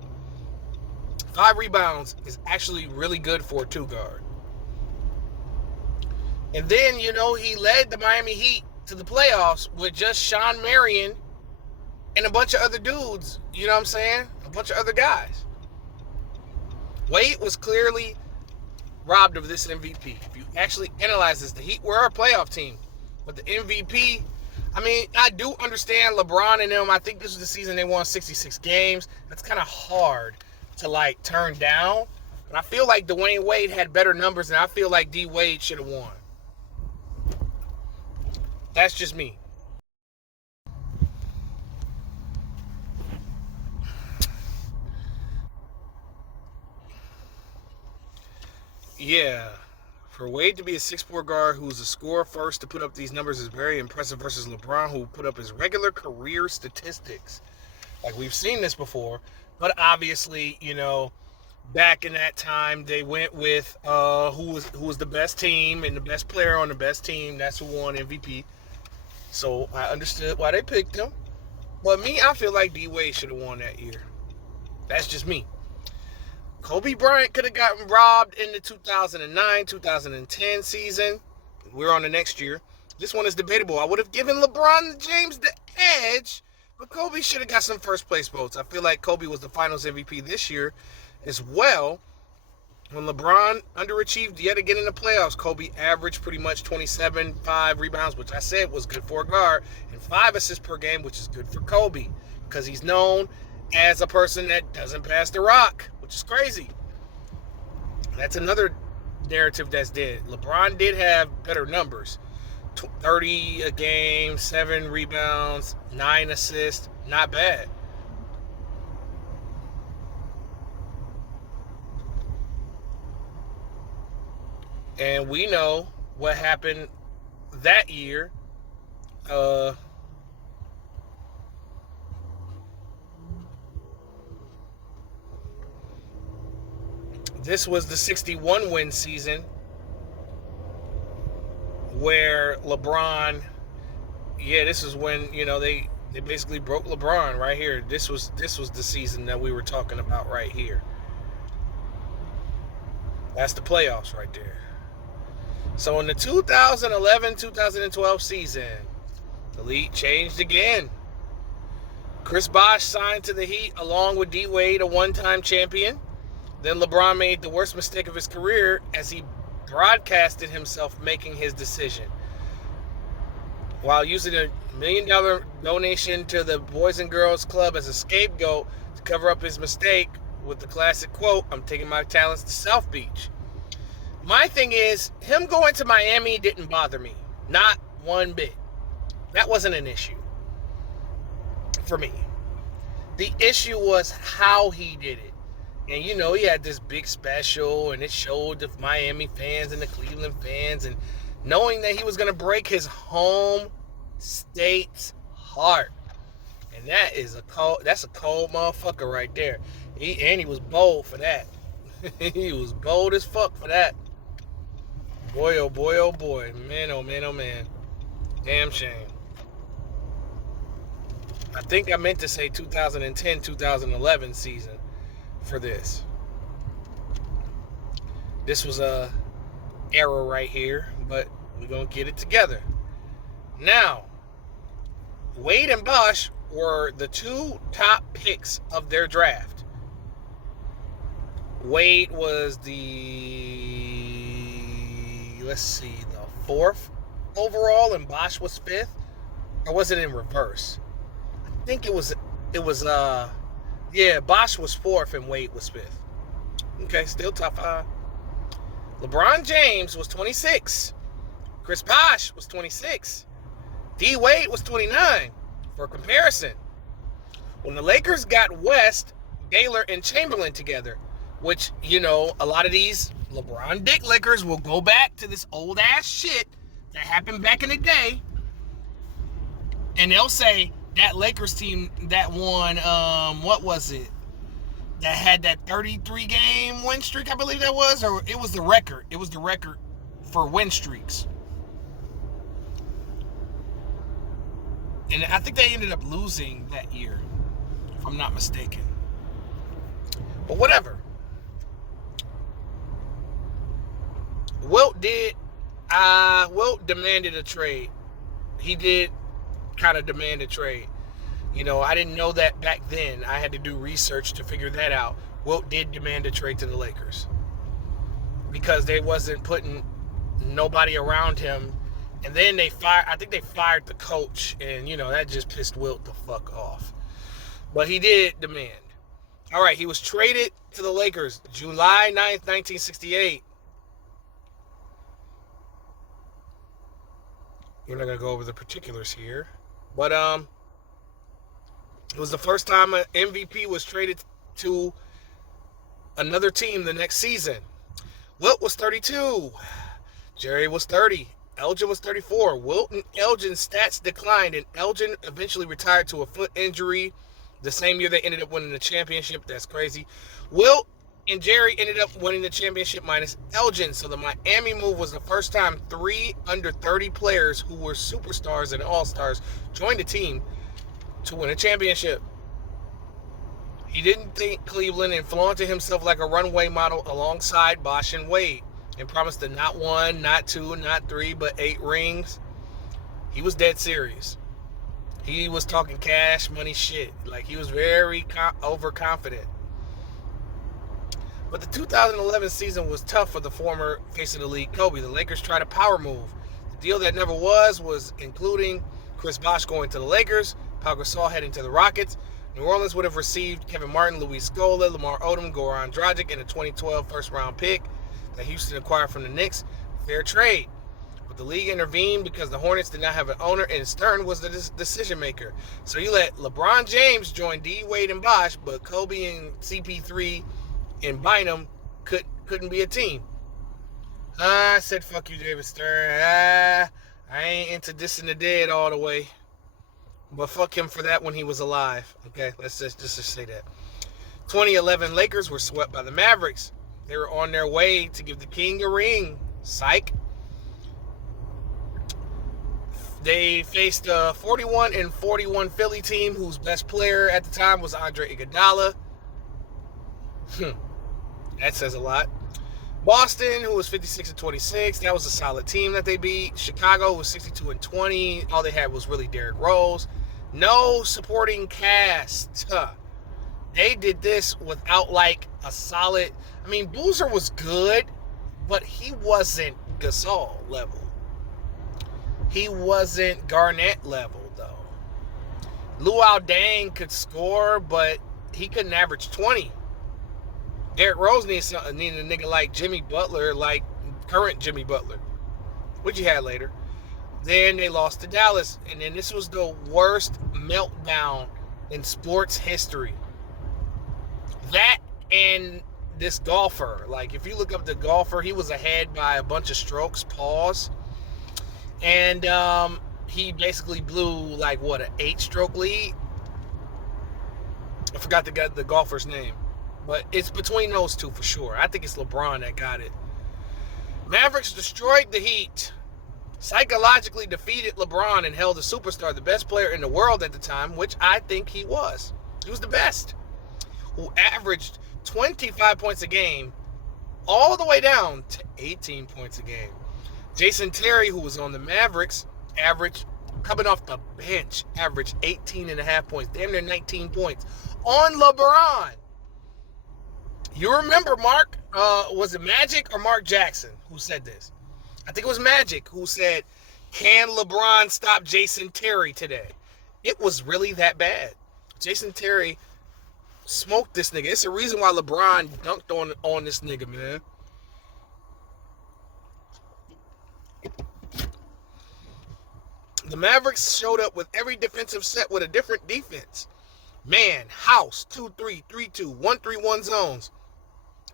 5 rebounds is actually really good for a 2-guard. And then, he led the Miami Heat to the playoffs with just Sean Marion and a bunch of other dudes. You know what I'm saying? A bunch of other guys. Wade was clearly robbed of this MVP. If you actually analyze this, the Heat were a playoff team. But the MVP, I do understand LeBron and them. I think this was the season they won 66 games. That's kind of hard to, turn down. But I feel like Dwayne Wade had better numbers, and I feel like D. Wade should have won. That's just me. Yeah. For Wade to be a 6'4" guard who's a scorer first to put up these numbers is very impressive versus LeBron, who put up his regular career statistics. We've seen this before. But obviously, back in that time, they went with who was the best team and the best player on the best team. That's who won MVP. So I understood why they picked him. But me, I feel like D. Wade should have won that year. That's just me. Kobe Bryant could have gotten robbed in the 2009-2010 season. We're on the next year. This one is debatable. I would have given LeBron James the edge, but Kobe should have got some first place votes. I feel like Kobe was the finals MVP this year as well. When LeBron underachieved yet again in the playoffs, Kobe averaged pretty much 27, 5 rebounds, which I said was good for a guard, and 5 assists per game, which is good for Kobe, because he's known as a person that doesn't pass the rock, which is crazy. That's another narrative that's dead. LeBron did have better numbers. 30 a game, 7 rebounds, 9 assists, not bad. And we know what happened that year. This was the 61 win season where LeBron, this is when, they basically broke LeBron right here. This was the season that we were talking about right here. That's the playoffs right there. So in the 2011-2012 season, the league changed again. Chris Bosh signed to the Heat along with D. Wade, a one-time champion. Then LeBron made the worst mistake of his career as he broadcasted himself making his decision. While using a $1 million donation to the Boys and Girls Club as a scapegoat to cover up his mistake with the classic quote, "I'm taking my talents to South Beach." My thing is, him going to Miami didn't bother me. Not one bit. That wasn't an issue for me. The issue was how he did it. And, you know, he had this big special, and it showed the Miami fans and the Cleveland fans, and knowing that he was going to break his home state's heart. And that's a cold motherfucker right there. He was bold for that. He was bold as fuck for that. Boy, oh boy, oh boy. Man, oh man, oh man. Damn shame. I think I meant to say 2010-2011 season for this. This was a error right here, but we're going to get it together. Now, Wade and Bosh were the two top picks of their draft. Wade was the 4th overall, and Bosh was 5th. Or was it in reverse? I think it was Bosh was 4th and Wade was 5th. Okay, still top 5. LeBron James was 26. Chris Bosh was 26. D. Wade was 29. For comparison, when the Lakers got West, Baylor, and Chamberlain together, which, you know, a lot of these LeBron dick lickers will go back to this old ass shit that happened back in the day, and they'll say that Lakers team that won, what was it? That had that 33-game win streak, I believe that was, or it was the record. It was the record for win streaks. And I think they ended up losing that year, if I'm not mistaken. But whatever. Wilt demanded a trade. He did kind of demand a trade. You know, I didn't know that back then. I had to do research to figure that out. Wilt did demand a trade to the Lakers because they wasn't putting nobody around him. And then I think they fired the coach, and, you know, that just pissed Wilt the fuck off. But he did demand. All right, he was traded to the Lakers July 9th, 1968. We're not going to go over the particulars here. But it was the first time an MVP was traded to another team the next season. Wilt was 32. Jerry was 30. Elgin was 34. Wilt and Elgin's stats declined, and Elgin eventually retired to a foot injury the same year they ended up winning the championship. That's crazy. Wilt and Jerry ended up winning the championship minus Elgin. So the Miami move was the first time 3 under 30 players who were superstars and all-stars joined the team to win a championship. He didn't think Cleveland and flaunted himself like a runway model alongside Bosh and Wade and promised to not 1, not 2, not 3, but 8 rings. He was dead serious. He was talking cash money shit. Like, he was very overconfident. But the 2011 season was tough for the former face of the league, Kobe. The Lakers tried a power move. The deal that never was including Chris Bosh going to the Lakers, Pau Gasol heading to the Rockets. New Orleans would have received Kevin Martin, Luis Scola, Lamar Odom, Goran Dragic, and a 2012 first-round pick that Houston acquired from the Knicks. Fair trade. But the league intervened because the Hornets did not have an owner, and Stern was the decision maker. So you let LeBron James join D. Wade and Bosh, but Kobe and CP3 and Bynum couldn't be a team. I said, fuck you, David Stern. I ain't into dissing the dead all the way. But fuck him for that when he was alive. Okay, let's just say that. 2011 Lakers were swept by the Mavericks. They were on their way to give the King a ring. Psych. They faced a 41-41 Philly team whose best player at the time was Andre Iguodala. That says a lot. Boston, who was 56-26, that was a solid team that they beat. Chicago was 62-20. All they had was really Derrick Rose. No supporting cast. They did this without like a solid. I mean, Boozer was good, but he wasn't Gasol level. He wasn't Garnett level though. Luol Deng could score, but he couldn't average 20. Derrick Rose needed a nigga like Jimmy Butler, like current Jimmy Butler, which he had later. Then they lost to Dallas, and then this was the worst meltdown in sports history. That and this golfer, like if you look up the golfer, he was ahead by a bunch of strokes, pause, and he basically blew like what, an 8-stroke lead. I forgot the golfer's name. But it's between those two for sure. I think it's LeBron that got it. Mavericks destroyed the Heat. Psychologically defeated LeBron and held the superstar, the best player in the world at the time, which I think he was. He was the best. Who averaged 25 points a game all the way down to 18 points a game. Jason Terry, who was on the Mavericks, coming off the bench, averaged 18.5 points, damn near 19 points on LeBron. You remember Mark, was it Magic or Mark Jackson who said this? I think it was Magic who said, can LeBron stop Jason Terry today? It was really that bad. Jason Terry smoked this nigga. It's the reason why LeBron dunked on this nigga, man. The Mavericks showed up with every defensive set with a different defense. Man, house, 2-3, 3-2, 1-3-1 zones.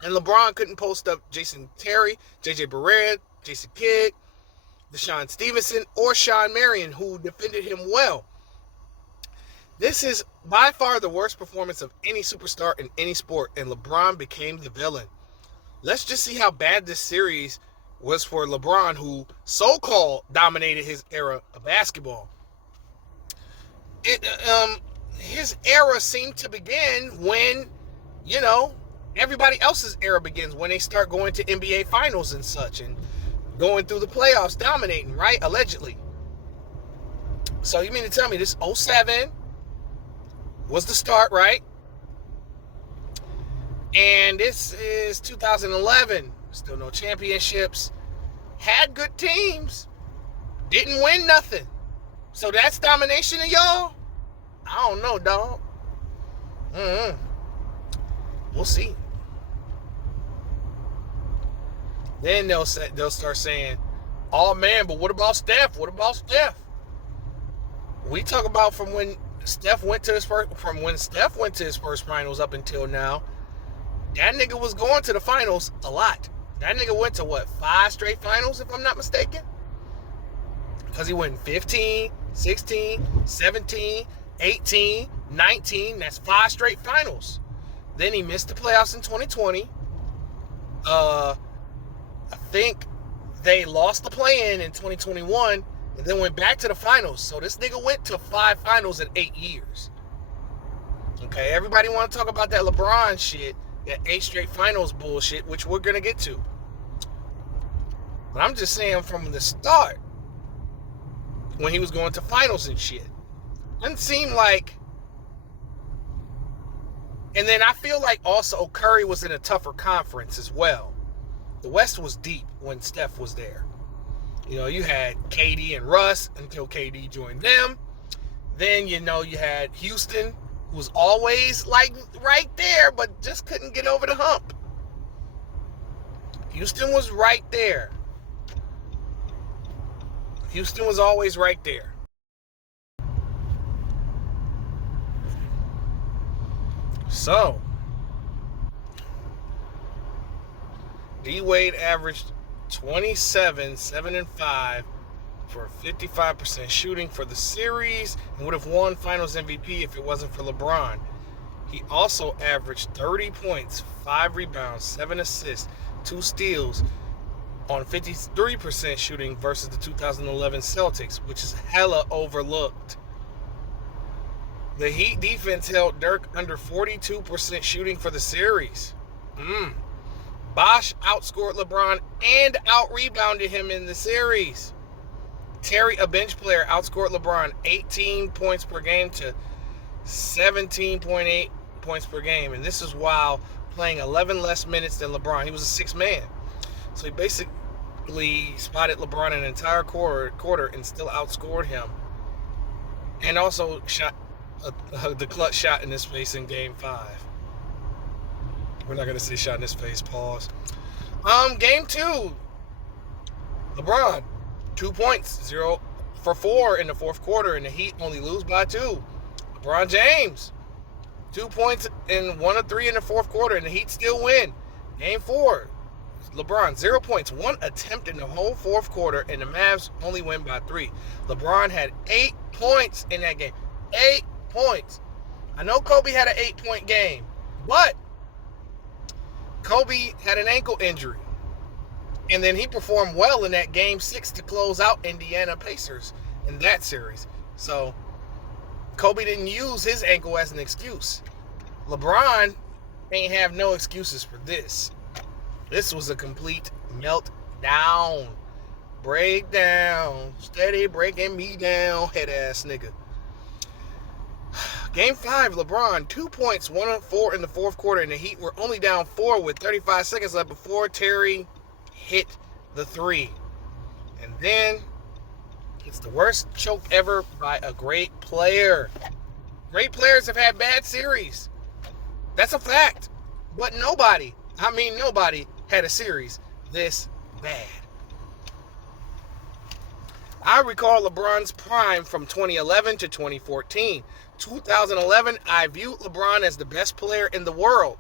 And LeBron couldn't post up Jason Terry, JJ Barea, Jason Kidd, Deshaun Stevenson, or Sean Marion, who defended him well. This is by far the worst performance of any superstar in any sport, and LeBron became the villain. Let's just see how bad this series was for LeBron, who so-called dominated his era of basketball. His era seemed to begin when, everybody else's era begins, when they start going to NBA finals and such and going through the playoffs, dominating, right? Allegedly. So you mean to tell me this 07 was the start, right? And this is 2011. Still no championships. Had good teams. Didn't win nothing. So that's domination of y'all? I don't know, dog. We'll see. Then they'll start saying, "Oh man, but what about Steph? What about Steph?" We talk about from when Steph went to his first finals up until now. That nigga was going to the finals a lot. That nigga went to 5 straight finals, if I'm not mistaken? Because he went 15, 16, 17, 18, 19. That's 5 straight finals. Then he missed the playoffs in 2020. I think they lost the play-in 2021 and then went back to the finals. So this nigga went to 5 finals in 8 years. Okay, everybody want to talk about that LeBron shit, that 8 straight finals bullshit, which we're going to get to. But I'm just saying from the start, when he was going to finals and shit, doesn't seem like... And then I feel like also Curry was in a tougher conference as well. The West was deep when Steph was there. You had KD and Russ until KD joined them. Then, you had Houston, who was always like right there, but just couldn't get over the hump. Houston was right there. Houston was always right there. So, D-Wade averaged 27, 7 and 5 for 55% shooting for the series and would have won Finals MVP if it wasn't for LeBron. He also averaged 30 points, 5 rebounds, 7 assists, 2 steals on 53% shooting versus the 2011 Celtics, which is hella overlooked. The Heat defense held Dirk under 42% shooting for the series. Bosh outscored LeBron and out-rebounded him in the series. Terry, a bench player, outscored LeBron 18 points per game to 17.8 points per game. And this is while playing 11 less minutes than LeBron. He was a sixth man. So he basically spotted LeBron an entire quarter and still outscored him. And also shot the clutch shot in his face in Game 5. We're not going to say shot in his face. Pause. Game 2. LeBron, 2 points, 0 for 4 in the fourth quarter, and the Heat only lose by 2. LeBron James, 2 points and 1 of 3 in the fourth quarter, and the Heat still win. Game 4. LeBron, 0 points, 1 attempt in the whole fourth quarter, and the Mavs only win by 3. LeBron had 8 points in that game. 8 points. I know Kobe had an 8-point game, but Kobe had an ankle injury. And then he performed well in that Game 6 to close out Indiana Pacers in that series. So Kobe didn't use his ankle as an excuse. LeBron ain't have no excuses for this. This was a complete meltdown. Breakdown. Steady breaking me down, head ass nigga. Game 5, LeBron, 2 points, 1 of 4 in the fourth quarter, and the Heat were only down 4 with 35 seconds left before Terry hit the 3. And then it's the worst choke ever by a great player. Great players have had bad series. That's a fact. But nobody had a series this bad. I recall LeBron's prime from 2011 to 2014. 2011, I viewed LeBron as the best player in the world,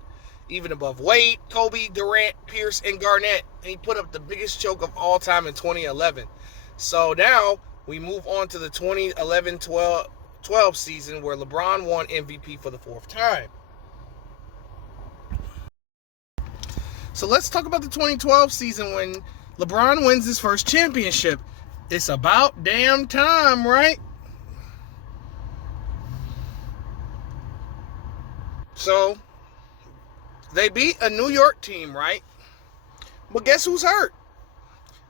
even above Wade, Kobe, Durant, Pierce, and Garnett. And he put up the biggest choke of all time in 2011. So now we move on to the 2011-12 season where LeBron won MVP for the 4th time. So let's talk about the 2012 season when LeBron wins his first championship. It's about damn time, right? So they beat a New York team, right? But guess who's hurt?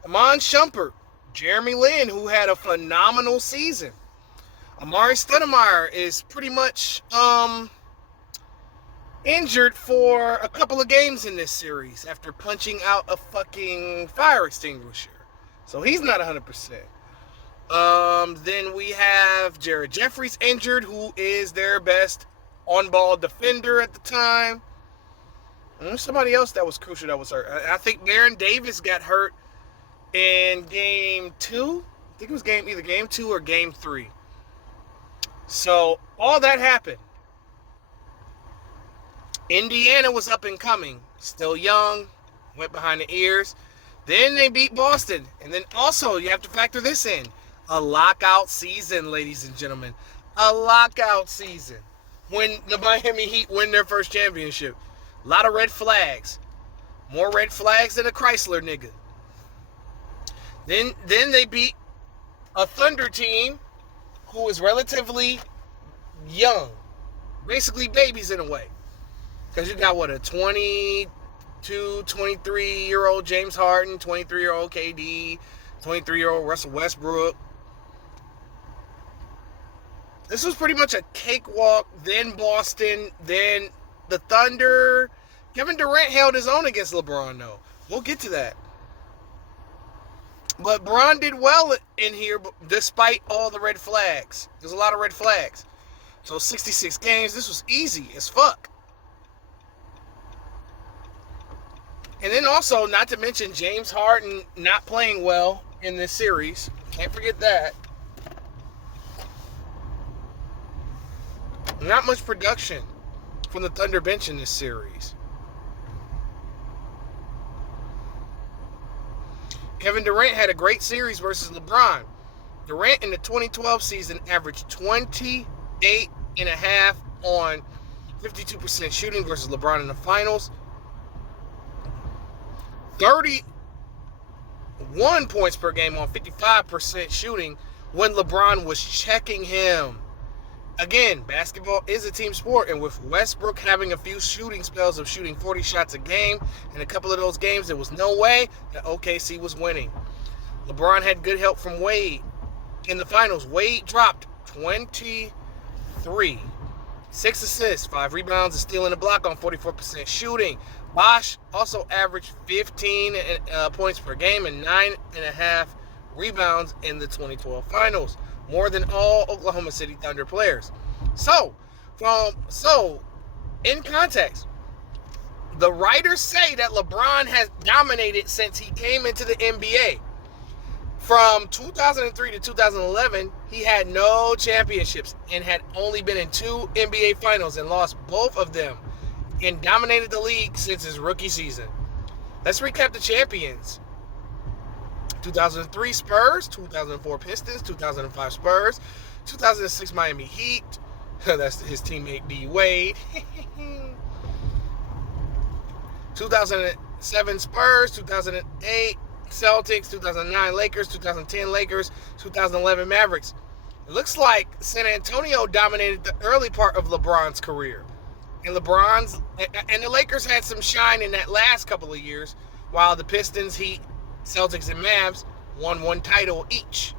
Iman Shumpert, Jeremy Lin, who had a phenomenal season. Amari Stoudemire is pretty much injured for a couple of games in this series after punching out a fucking fire extinguisher. So he's not 100%. Then we have Jared Jeffries injured, who is their best on-ball defender at the time. And there's somebody else that was crucial that was hurt. I think Baron Davis got hurt in Game 2. I think it was either Game 2 or Game 3. So all that happened. Indiana was up and coming, still young, went behind the ears. Then they beat Boston. And then also, you have to factor this in. A lockout season, ladies and gentlemen. A lockout season. When the Miami Heat win their first championship. A lot of red flags. More red flags than a Chrysler nigga. Then they beat a Thunder team who is relatively young. Basically babies in a way. Because you got, a 22, 23-year-old James Harden, 23-year-old KD, 23-year-old Russell Westbrook. This was pretty much a cakewalk. Then Boston, then the Thunder. Kevin Durant held his own against LeBron, though. We'll get to that. But Bron did well in here despite all the red flags. There's a lot of red flags. So 66 games, this was easy as fuck. And then also, not to mention James Harden not playing well in this series. Can't forget that. Not much production from the Thunder bench in this series. Kevin Durant had a great series versus LeBron. Durant in the 2012 season averaged 28.5 on 52% shooting versus LeBron in the finals. 31 points per game on 55% shooting when LeBron was checking him. Again, basketball is a team sport, and with Westbrook having a few shooting spells of shooting 40 shots a game, in a couple of those games, there was no way that OKC was winning. LeBron had good help from Wade. In the finals, Wade dropped 23, 6 assists, 5 rebounds, and stealing a block on 44% shooting. Bosh also averaged 15 points per game and 9.5 rebounds in the 2012 finals, more than all Oklahoma City Thunder players. So, in context, the writers say that LeBron has dominated since he came into the NBA. From 2003 to 2011, he had no championships and had only been in 2 NBA finals and lost both of them, and dominated the league since his rookie season. Let's recap the champions. 2003 Spurs, 2004 Pistons, 2005 Spurs, 2006 Miami Heat. That's his teammate D Wade. 2007 Spurs, 2008 Celtics, 2009 Lakers, 2010 Lakers, 2011 Mavericks. It looks like San Antonio dominated the early part of LeBron's career. And the Lakers had some shine in that last couple of years, while the Pistons, Heat, Celtics, and Mavs won 1 title each.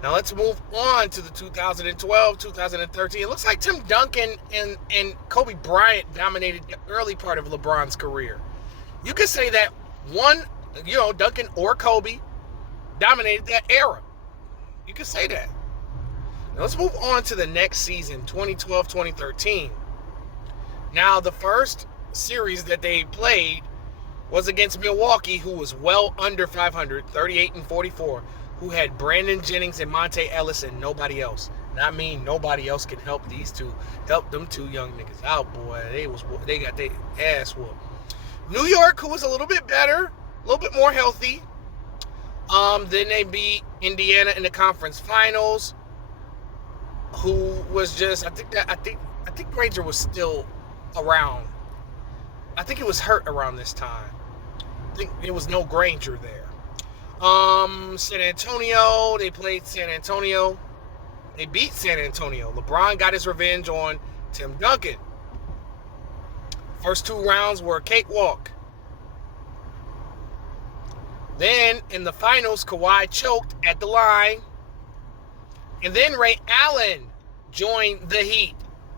Now let's move on to the 2012, 2013. It looks like Tim Duncan and Kobe Bryant dominated the early part of LeBron's career. You could say that Duncan or Kobe dominated that era. You could say that. Now let's move on to the next season, 2012-2013. Now, the first series that they played was against Milwaukee, who was well under 500, 38-44, who had Brandon Jennings and Monte Ellis and nobody else. And I mean, nobody else can help them 2 young niggas out, boy. They got their ass whooped. New York, who was a little bit better, a little bit more healthy. Then they beat Indiana in the conference finals, who was just, I think Granger was still around. I think it was hurt around this time. I think there was no Granger there. San Antonio, they played San Antonio. They beat San Antonio. LeBron got his revenge on Tim Duncan. First 2 rounds were a cakewalk. Then, in the finals, Kawhi choked at the line. And then Ray Allen joined the Heat,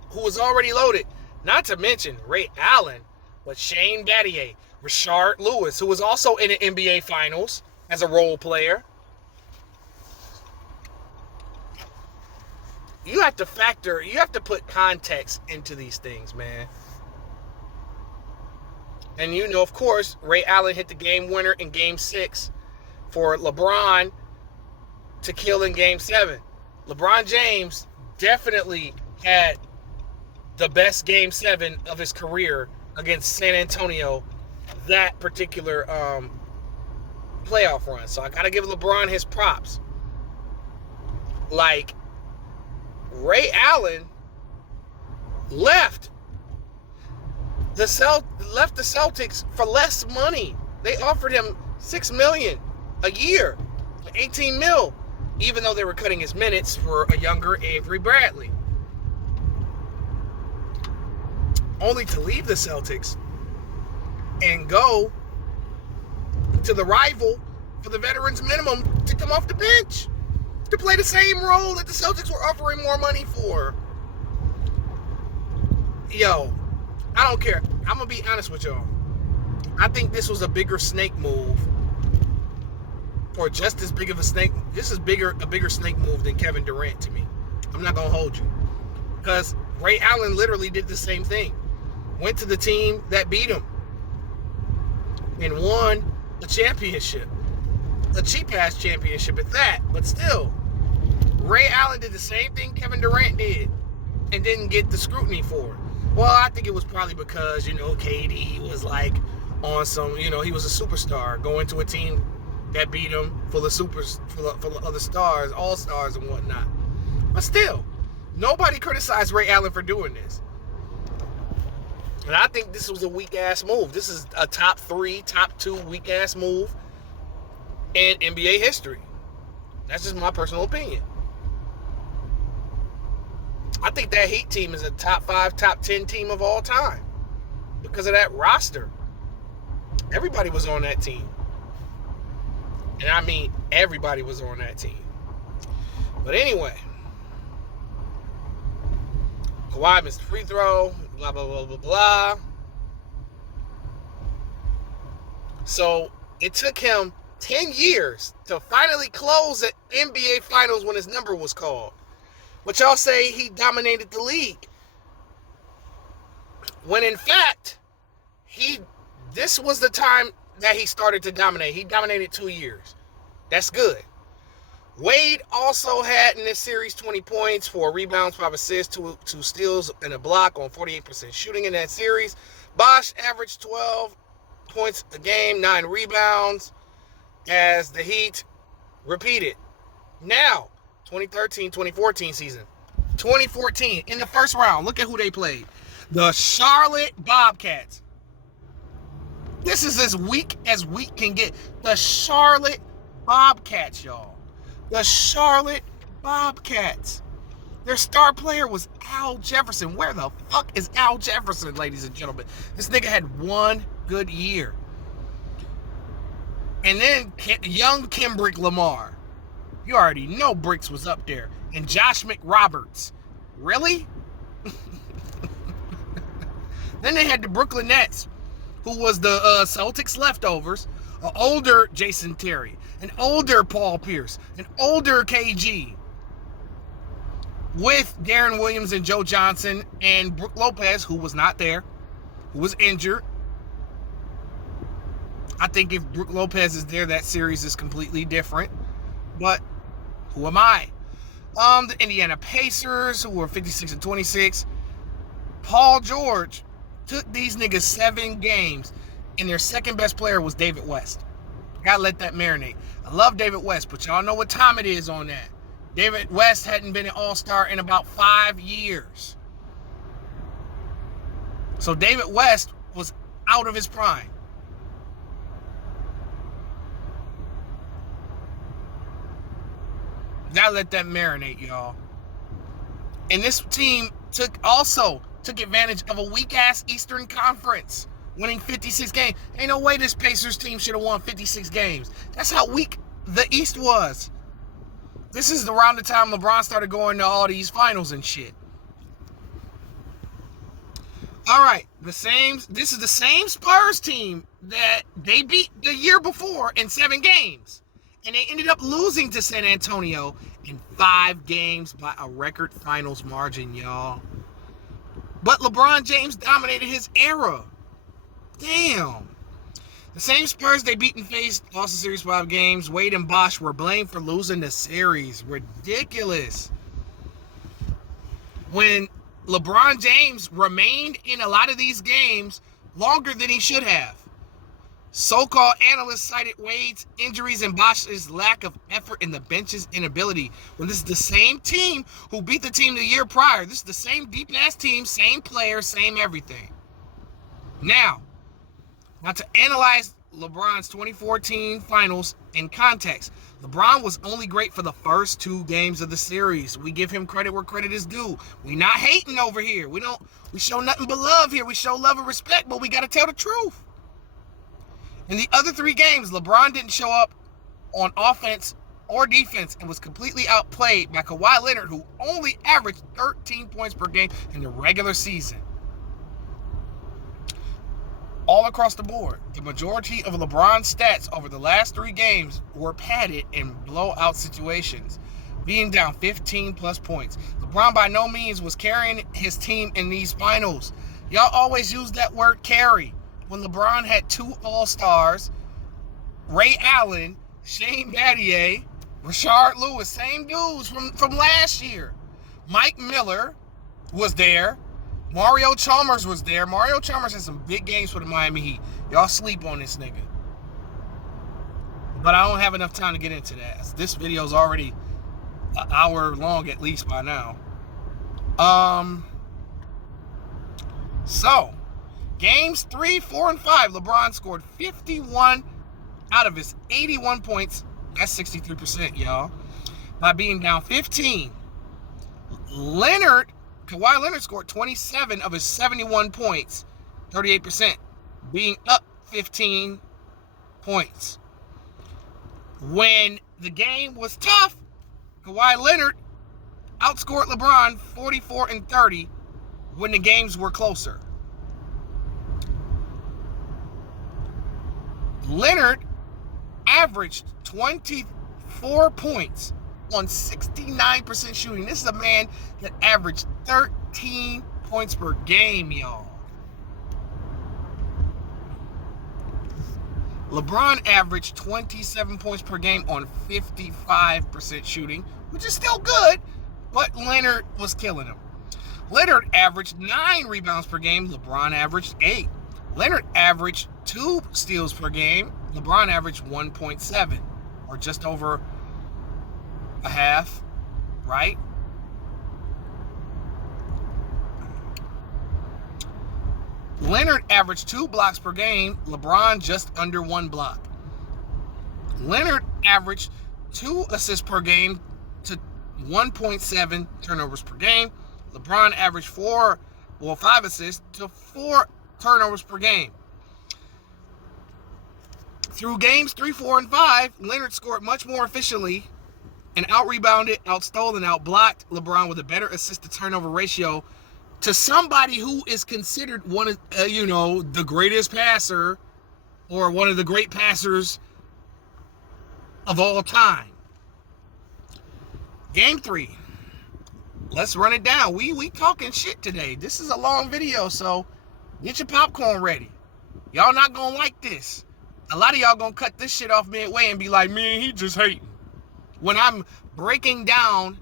who was already loaded. Not to mention Ray Allen, but Shane Battier, Rashard Lewis, who was also in the NBA Finals as a role player. You have to put context into these things, man. And of course, Ray Allen hit the game winner in Game 6 for LeBron to kill in Game 7. LeBron James definitely had the best Game 7 of his career against San Antonio that particular playoff run. So I got to give LeBron his props. Like, Ray Allen left the Celtics for less money. They offered him $6 million a year, $18 million, even though they were cutting his minutes for a younger Avery Bradley. Only to leave the Celtics and go to the rival for the veterans minimum to come off the bench to play the same role that the Celtics were offering more money for. Yo, I don't care. I'm going to be honest with y'all. I think this was a bigger snake move, or just as big of a snake. This is a bigger snake move than Kevin Durant to me. I'm not going to hold you. Because Ray Allen literally did the same thing. Went to the team that beat him and won a championship. A cheap-ass championship at that. But still, Ray Allen did the same thing Kevin Durant did and didn't get the scrutiny for it. Well, I think it was probably because, KD was like on some, he was a superstar going to a team that beat him full of other stars, all-stars and whatnot. But still, nobody criticized Ray Allen for doing this. And I think this was a weak-ass move. This is a top 3, top 2 weak-ass move in NBA history. That's just my personal opinion. I think that Heat team is a top 5, top 10 team of all time because of that roster. Everybody was on that team. And I mean, everybody was on that team. But anyway, Kawhi missed the free throw, blah, blah, blah, blah, blah. So it took him 10 years to finally close the NBA Finals when his number was called. But y'all say he dominated the league. When in fact, this was the time that he started to dominate. He dominated 2 years. That's good. Wade also had in this series 20 points, 4 rebounds, 5 assists, 2 steals, and a block on 48% shooting in that series. Bosh averaged 12 points a game, 9 rebounds as the Heat repeated. Now, 2013-2014 season. 2014, in the first round, look at who they played. The Charlotte Bobcats. This is as weak can get. The Charlotte Bobcats, y'all. The Charlotte Bobcats. Their star player was Al Jefferson. Where the fuck is Al Jefferson, ladies and gentlemen? This nigga had 1 good year. And then young Kendrick Lamar. You already know Bricks was up there. And Josh McRoberts. Really? Then they had the Brooklyn Nets, who was the Celtics leftovers. An older Jason Terry. An older Paul Pierce. An older KG. With Darren Williams and Joe Johnson and Brook Lopez, who was not there. Who was injured. I think if Brook Lopez is there, that series is completely different. But who am I? The Indiana Pacers, who were 56-26. Paul George took these niggas 7 games, and their second best player was David West. Gotta let that marinate. I love David West, but y'all know what time it is on that. David West hadn't been an all-star in about 5 years. So David West was out of his prime. Gotta let that marinate, y'all. And this team took advantage of a weak-ass Eastern Conference, winning 56 games. Ain't no way this Pacers team should have won 56 games. That's how weak the East was. This is around the time LeBron started going to all these finals and shit. All right, this is the same Spurs team that they beat the year before in 7 games. And they ended up losing to San Antonio in 5 games by a record finals margin, y'all. But LeBron James dominated his era. Damn. The same Spurs they beat and faced lost the series 5 games. Wade and Bosh were blamed for losing the series. Ridiculous. When LeBron James remained in a lot of these games longer than he should have. So-called analysts cited Wade's injuries and Bosh's lack of effort and the bench's inability. When this is the same team who beat the team the year prior. This is the same deep-ass team, same players, same everything. Now to analyze LeBron's 2014 finals in context. LeBron was only great for the first 2 games of the series. We give him credit where credit is due. We not hating over here. We show nothing but love here. We show love and respect, but we got to tell the truth. In the other 3 games, LeBron didn't show up on offense or defense and was completely outplayed by Kawhi Leonard, who only averaged 13 points per game in the regular season. All across the board, the majority of LeBron's stats over the last 3 games were padded in blowout situations, being down 15 plus points. LeBron by no means was carrying his team in these finals. Y'all always use that word carry. When LeBron had 2 All-Stars, Ray Allen, Shane Battier, Rashard Lewis, same dudes from last year. Mike Miller was there. Mario Chalmers was there. Mario Chalmers had some big games for the Miami Heat. Y'all sleep on this nigga. But I don't have enough time to get into that. This video is already an hour long at least by now. So, games 3, 4, and 5, LeBron scored 51 out of his 81 points. That's 63%, y'all. By being down 15. Leonard Kawhi Leonard scored 27 of his 71 points, 38%, being up 15 points. When the game was tough, Kawhi Leonard outscored LeBron 44 and 30 when the games were closer. Leonard averaged 24 points on 69% shooting. This is a man that averaged 13 points per game, y'all. LeBron averaged 27 points per game on 55% shooting, which is still good, but Leonard was killing him. Leonard averaged 9 rebounds per game. LeBron averaged 8. Leonard averaged 2 steals per game. LeBron averaged 1.7, or just over a half, right? Leonard averaged 2 blocks per game. LeBron just under 1 block. Leonard averaged 2 assists per game to 1.7 turnovers per game. LeBron averaged 5 assists to 4 turnovers per game. Through games 3, 4, and 5, Leonard scored much more efficiently and out-rebounded, out-stole, and out-blocked LeBron with a better assist-to-turnover ratio to somebody who is considered one of, the greatest passer or one of the great passers of all time. Game 3. Let's run it down. We talking shit today. This is a long video, so get your popcorn ready. Y'all not gonna like this. A lot of y'all gonna cut this shit off midway and be like, man, he just hating. When I'm breaking down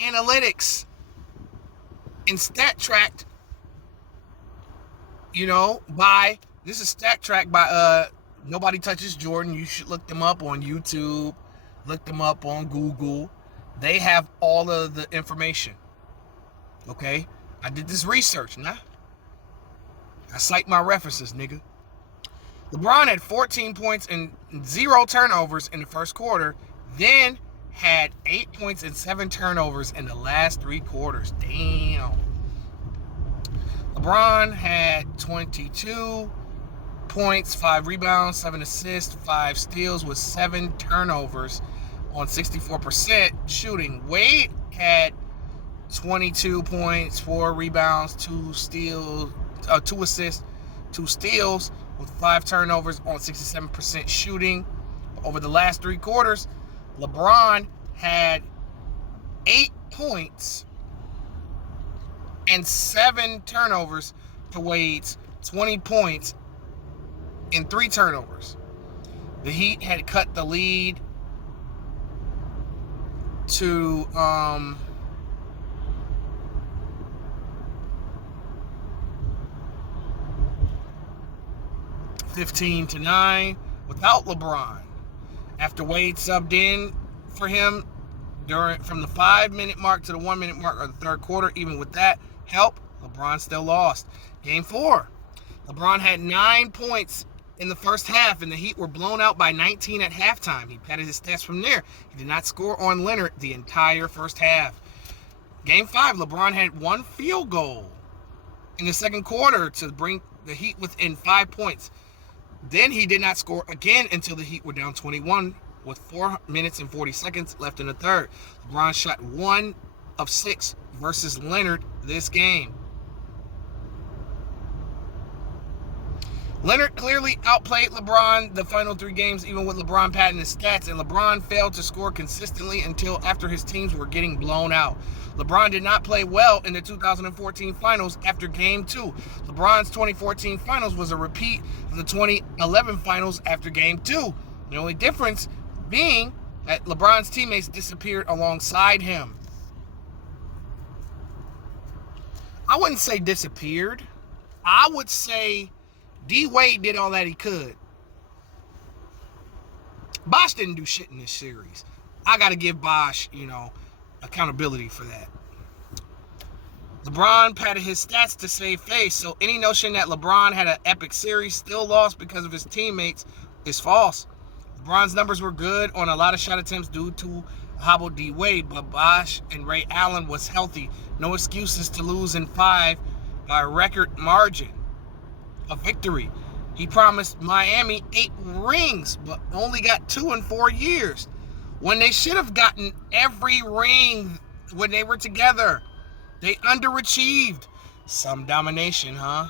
analytics and stat tracked, this is stat tracked by Nobody Touches Jordan. You should look them up on YouTube, look them up on Google. They have all of the information. Okay? I did this research, nah? I cite my references, nigga. LeBron had 14 points and 0 turnovers in the first quarter, then had 8 points and 7 turnovers in the last 3 quarters. Damn. LeBron had 22 points, 5 rebounds, 7 assists, 5 steals with 7 turnovers on 64% shooting. Wade had 22 points, 4 rebounds, 2 assists, 2 steals with 5 turnovers on 67% shooting. Over the last 3 quarters, LeBron had 8 points and 7 turnovers to Wade's 20 points and 3 turnovers. The Heat had cut the lead to 15-9 without LeBron. After Wade subbed in for him from the 5-minute mark to the 1-minute mark of the third quarter, even with that help, LeBron still lost. Game 4, LeBron had 9 points in the first half, and the Heat were blown out by 19 at halftime. He padded his stats from there. He did not score on Leonard the entire first half. Game 5, LeBron had 1 field goal in the second quarter to bring the Heat within 5 points. Then he did not score again until the Heat were down 21 with 4 minutes and 40 seconds left in the third. LeBron shot 1 of 6 versus Leonard this game. Leonard clearly outplayed LeBron the final 3 games, even with LeBron padding his stats, and LeBron failed to score consistently until after his teams were getting blown out. LeBron did not play well in the 2014 finals after Game 2. LeBron's 2014 finals was a repeat of the 2011 finals after Game 2. The only difference being that LeBron's teammates disappeared alongside him. I wouldn't say disappeared. I would say D-Wade did all that he could. Bosh didn't do shit in this series. I got to give Bosh, accountability for that. LeBron padded his stats to save face, so any notion that LeBron had an epic series, still lost because of his teammates, is false. LeBron's numbers were good on a lot of shot attempts due to hobbled D Wade, but Bosh and Ray Allen was healthy. No excuses to lose in 5 by a record margin of victory. He promised Miami 8 rings, but only got 2 in 4 years, when they should have gotten every ring when they were together. They underachieved. Some domination, huh?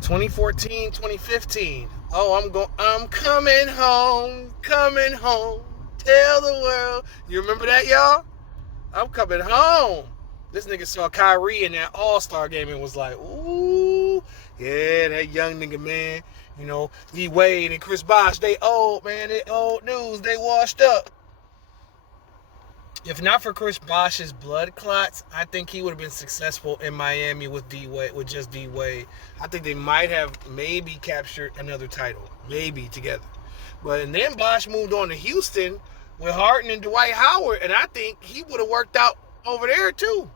2014, 2015. Oh, I'm coming home, coming home. Tell the world. You remember that, y'all? I'm coming home. This nigga saw Kyrie in that All-Star game and was like, ooh, yeah, that young nigga, man. You know, D Wade and Chris Bosh, they old, man. They old news. They washed up. If not for Chris Bosh's blood clots, I think he would have been successful in Miami with D Wade, with just D Wade. I think they might have maybe captured another title, maybe together. And then Bosh moved on to Houston with Harden and Dwight Howard, and I think he would have worked out over there too.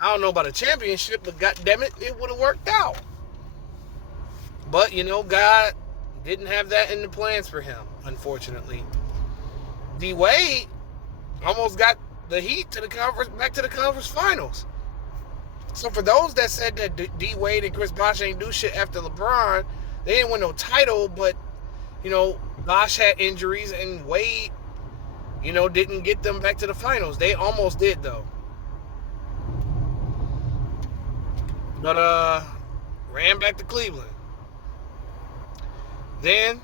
I don't know about a championship, but goddammit, it would have worked out. But, you know, God didn't have that in the plans for him, unfortunately. D Wade almost got the Heat to the conference, back to the conference finals. So for those that said that D Wade and Chris Bosh ain't do shit after LeBron, they didn't win no title, but, you know, Bosh had injuries and Wade, you know, didn't get them back to the finals. They almost did, though. But, ran back to Cleveland. Then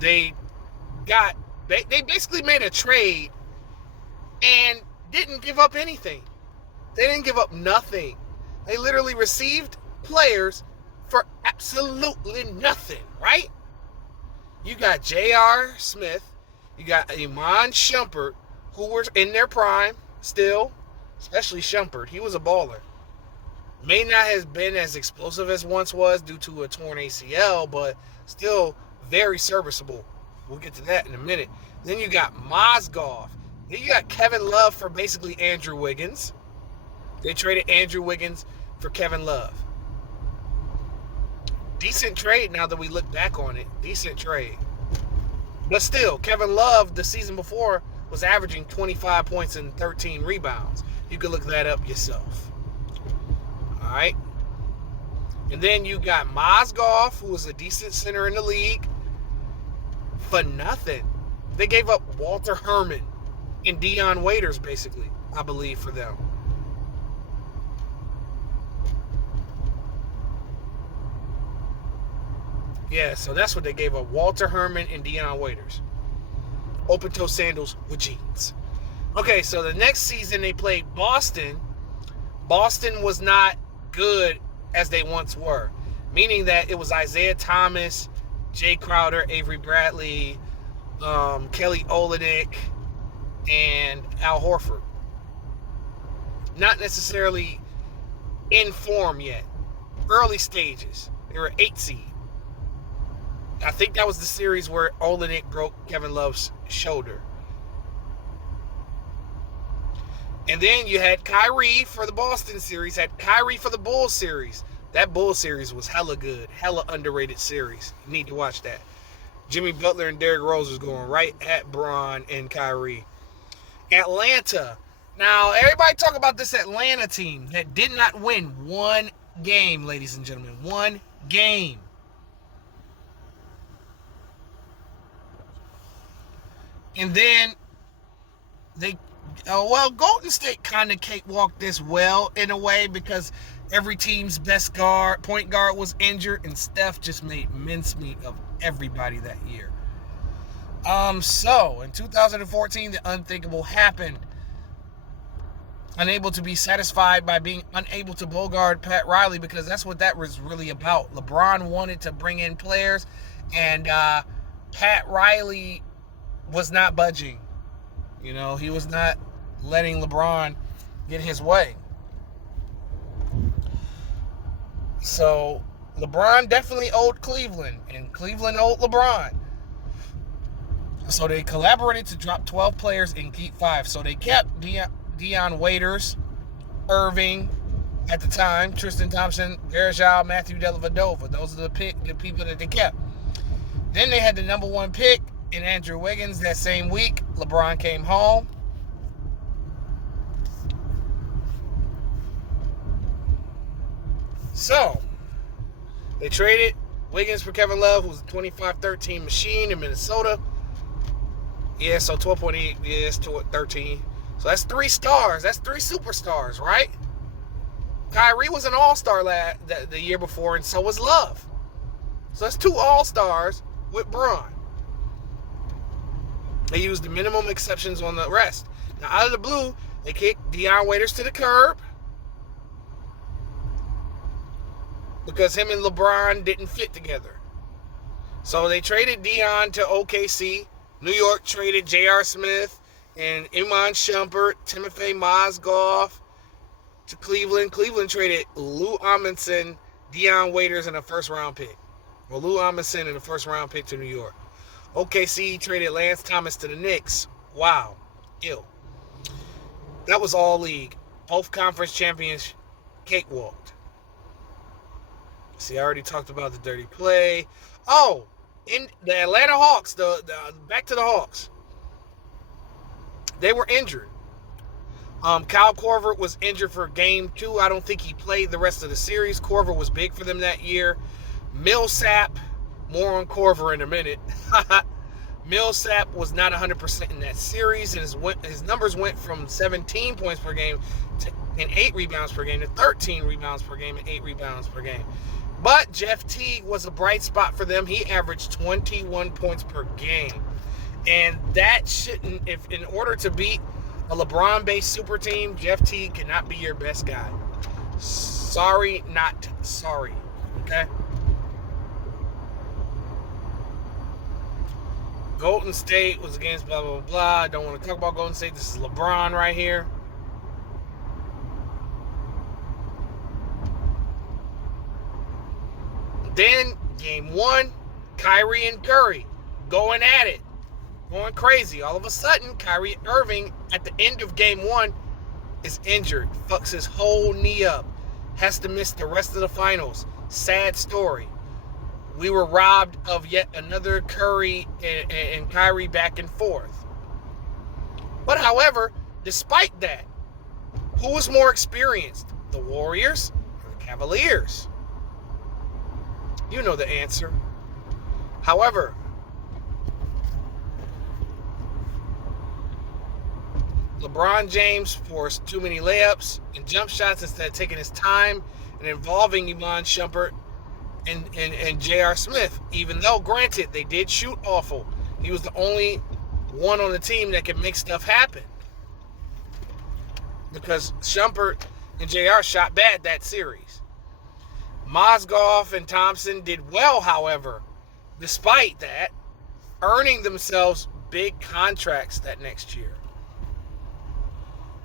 they basically made a trade and didn't give up anything. They didn't give up nothing. They literally received players for absolutely nothing, right? You got J.R. Smith, you got Iman Shumpert, who were in their prime still, especially Shumpert. He was a baller. May not have been as explosive as once was due to a torn ACL, but still very serviceable. We'll get to that in a minute. Then you got Mozgov. Then you got Kevin Love for basically Andrew Wiggins. They traded Andrew Wiggins for Kevin Love. Decent trade now that we look back on it. Decent trade. But still, Kevin Love the season before was averaging 25 points and 13 rebounds. You can look that up yourself. All right. And then you got Mozgov, who was a decent center in the league, for nothing. They gave up Walter Herman and Dion Waiters, basically, I believe, for them. Yeah, so that's what they gave up. Walter Herman and Dion Waiters. Open-toe sandals with jeans. Okay, so the next season they played Boston. Boston was not good as they once were, meaning that it was Isaiah Thomas, Jay Crowder, Avery Bradley, Kelly Olynyk, and Al Horford. Not necessarily in form yet. Early stages. They were 8 seed. I think that was the series where Olynyk broke Kevin Love's shoulder. And then you had Kyrie for the Boston series, had Kyrie for the Bulls series. That Bulls series was hella good, hella underrated series. You need to watch that. Jimmy Butler and Derrick Rose was going right at Bron and Kyrie. Atlanta. Now, everybody talk about this Atlanta team that did not win one game, ladies and gentlemen. One game. And then Golden State kind of cakewalked this well in a way because every team's best point guard was injured, and Steph just made mincemeat of everybody that year. So in 2014, the unthinkable happened. Unable to be satisfied by being unable to bogard Pat Riley, because that's what that was really about. LeBron wanted to bring in players, and Pat Riley was not budging. You know, he was not letting LeBron get his way. So LeBron definitely owed Cleveland, and Cleveland owed LeBron. So they collaborated to drop 12 players and keep 5. So they kept Dion Waiters, Irving at the time, Tristan Thompson, Varejao, Matthew Dellavedova. Those are the people that they kept. Then they had the number 1 pick and Andrew Wiggins that same week. LeBron came home. So, they traded Wiggins for Kevin Love, who's a 25-13 machine in Minnesota. Yeah, so 12.8, yes, to 13. So that's 3 stars. That's 3 superstars, right? Kyrie was an all-star the year before, and so was Love. So that's 2 all-stars with Bron. They used the minimum exceptions on the rest. Now, out of the blue, they kicked Dion Waiters to the curb because him and LeBron didn't fit together. So they traded Dion to OKC. New York traded J.R. Smith and Iman Shumpert, Timofey Mozgov to Cleveland. Cleveland traded Lou Amundsen, Dion Waiters, and a first-round pick. Well, Lou Amundsen and a first-round pick to New York. OKC traded Lance Thomas to the Knicks. Wow. Ew. That was all league. Both conference champions cakewalked. See, I already talked about the dirty play. Oh, in the Atlanta Hawks, back to the Hawks. They were injured. Kyle Korver was injured for game 2. I don't think he played the rest of the series. Korver was big for them that year. Millsap, more on Korver in a minute. Millsap was not 100% in that series, and his numbers went from 17 points per game and 8 rebounds per game to 13 rebounds per game and 8 rebounds per game. But Jeff Teague was a bright spot for them. He averaged 21 points per game. And that shouldn't, if in order to beat a LeBron-based super team, Jeff Teague cannot be your best guy. Sorry, not sorry. Okay? Golden State was against blah, blah, blah. I don't want to talk about Golden State. This is LeBron right here. Then, game 1, Kyrie and Curry going at it. Going crazy. All of a sudden, Kyrie Irving, at the end of game 1, is injured. Fucks his whole knee up. Has to miss the rest of the finals. Sad story. We were robbed of yet another Curry and Kyrie back and forth. But however, despite that, who was more experienced? The Warriors or the Cavaliers? You know the answer. However, LeBron James forced too many layups and jump shots instead of taking his time and involving Iman Shumpert and J.R. Smith. Even though, granted, they did shoot awful. He was the only one on the team that could make stuff happen. Because Shumpert and J.R. shot bad that series. Mozgov and Thompson did well, however, despite that, earning themselves big contracts that next year.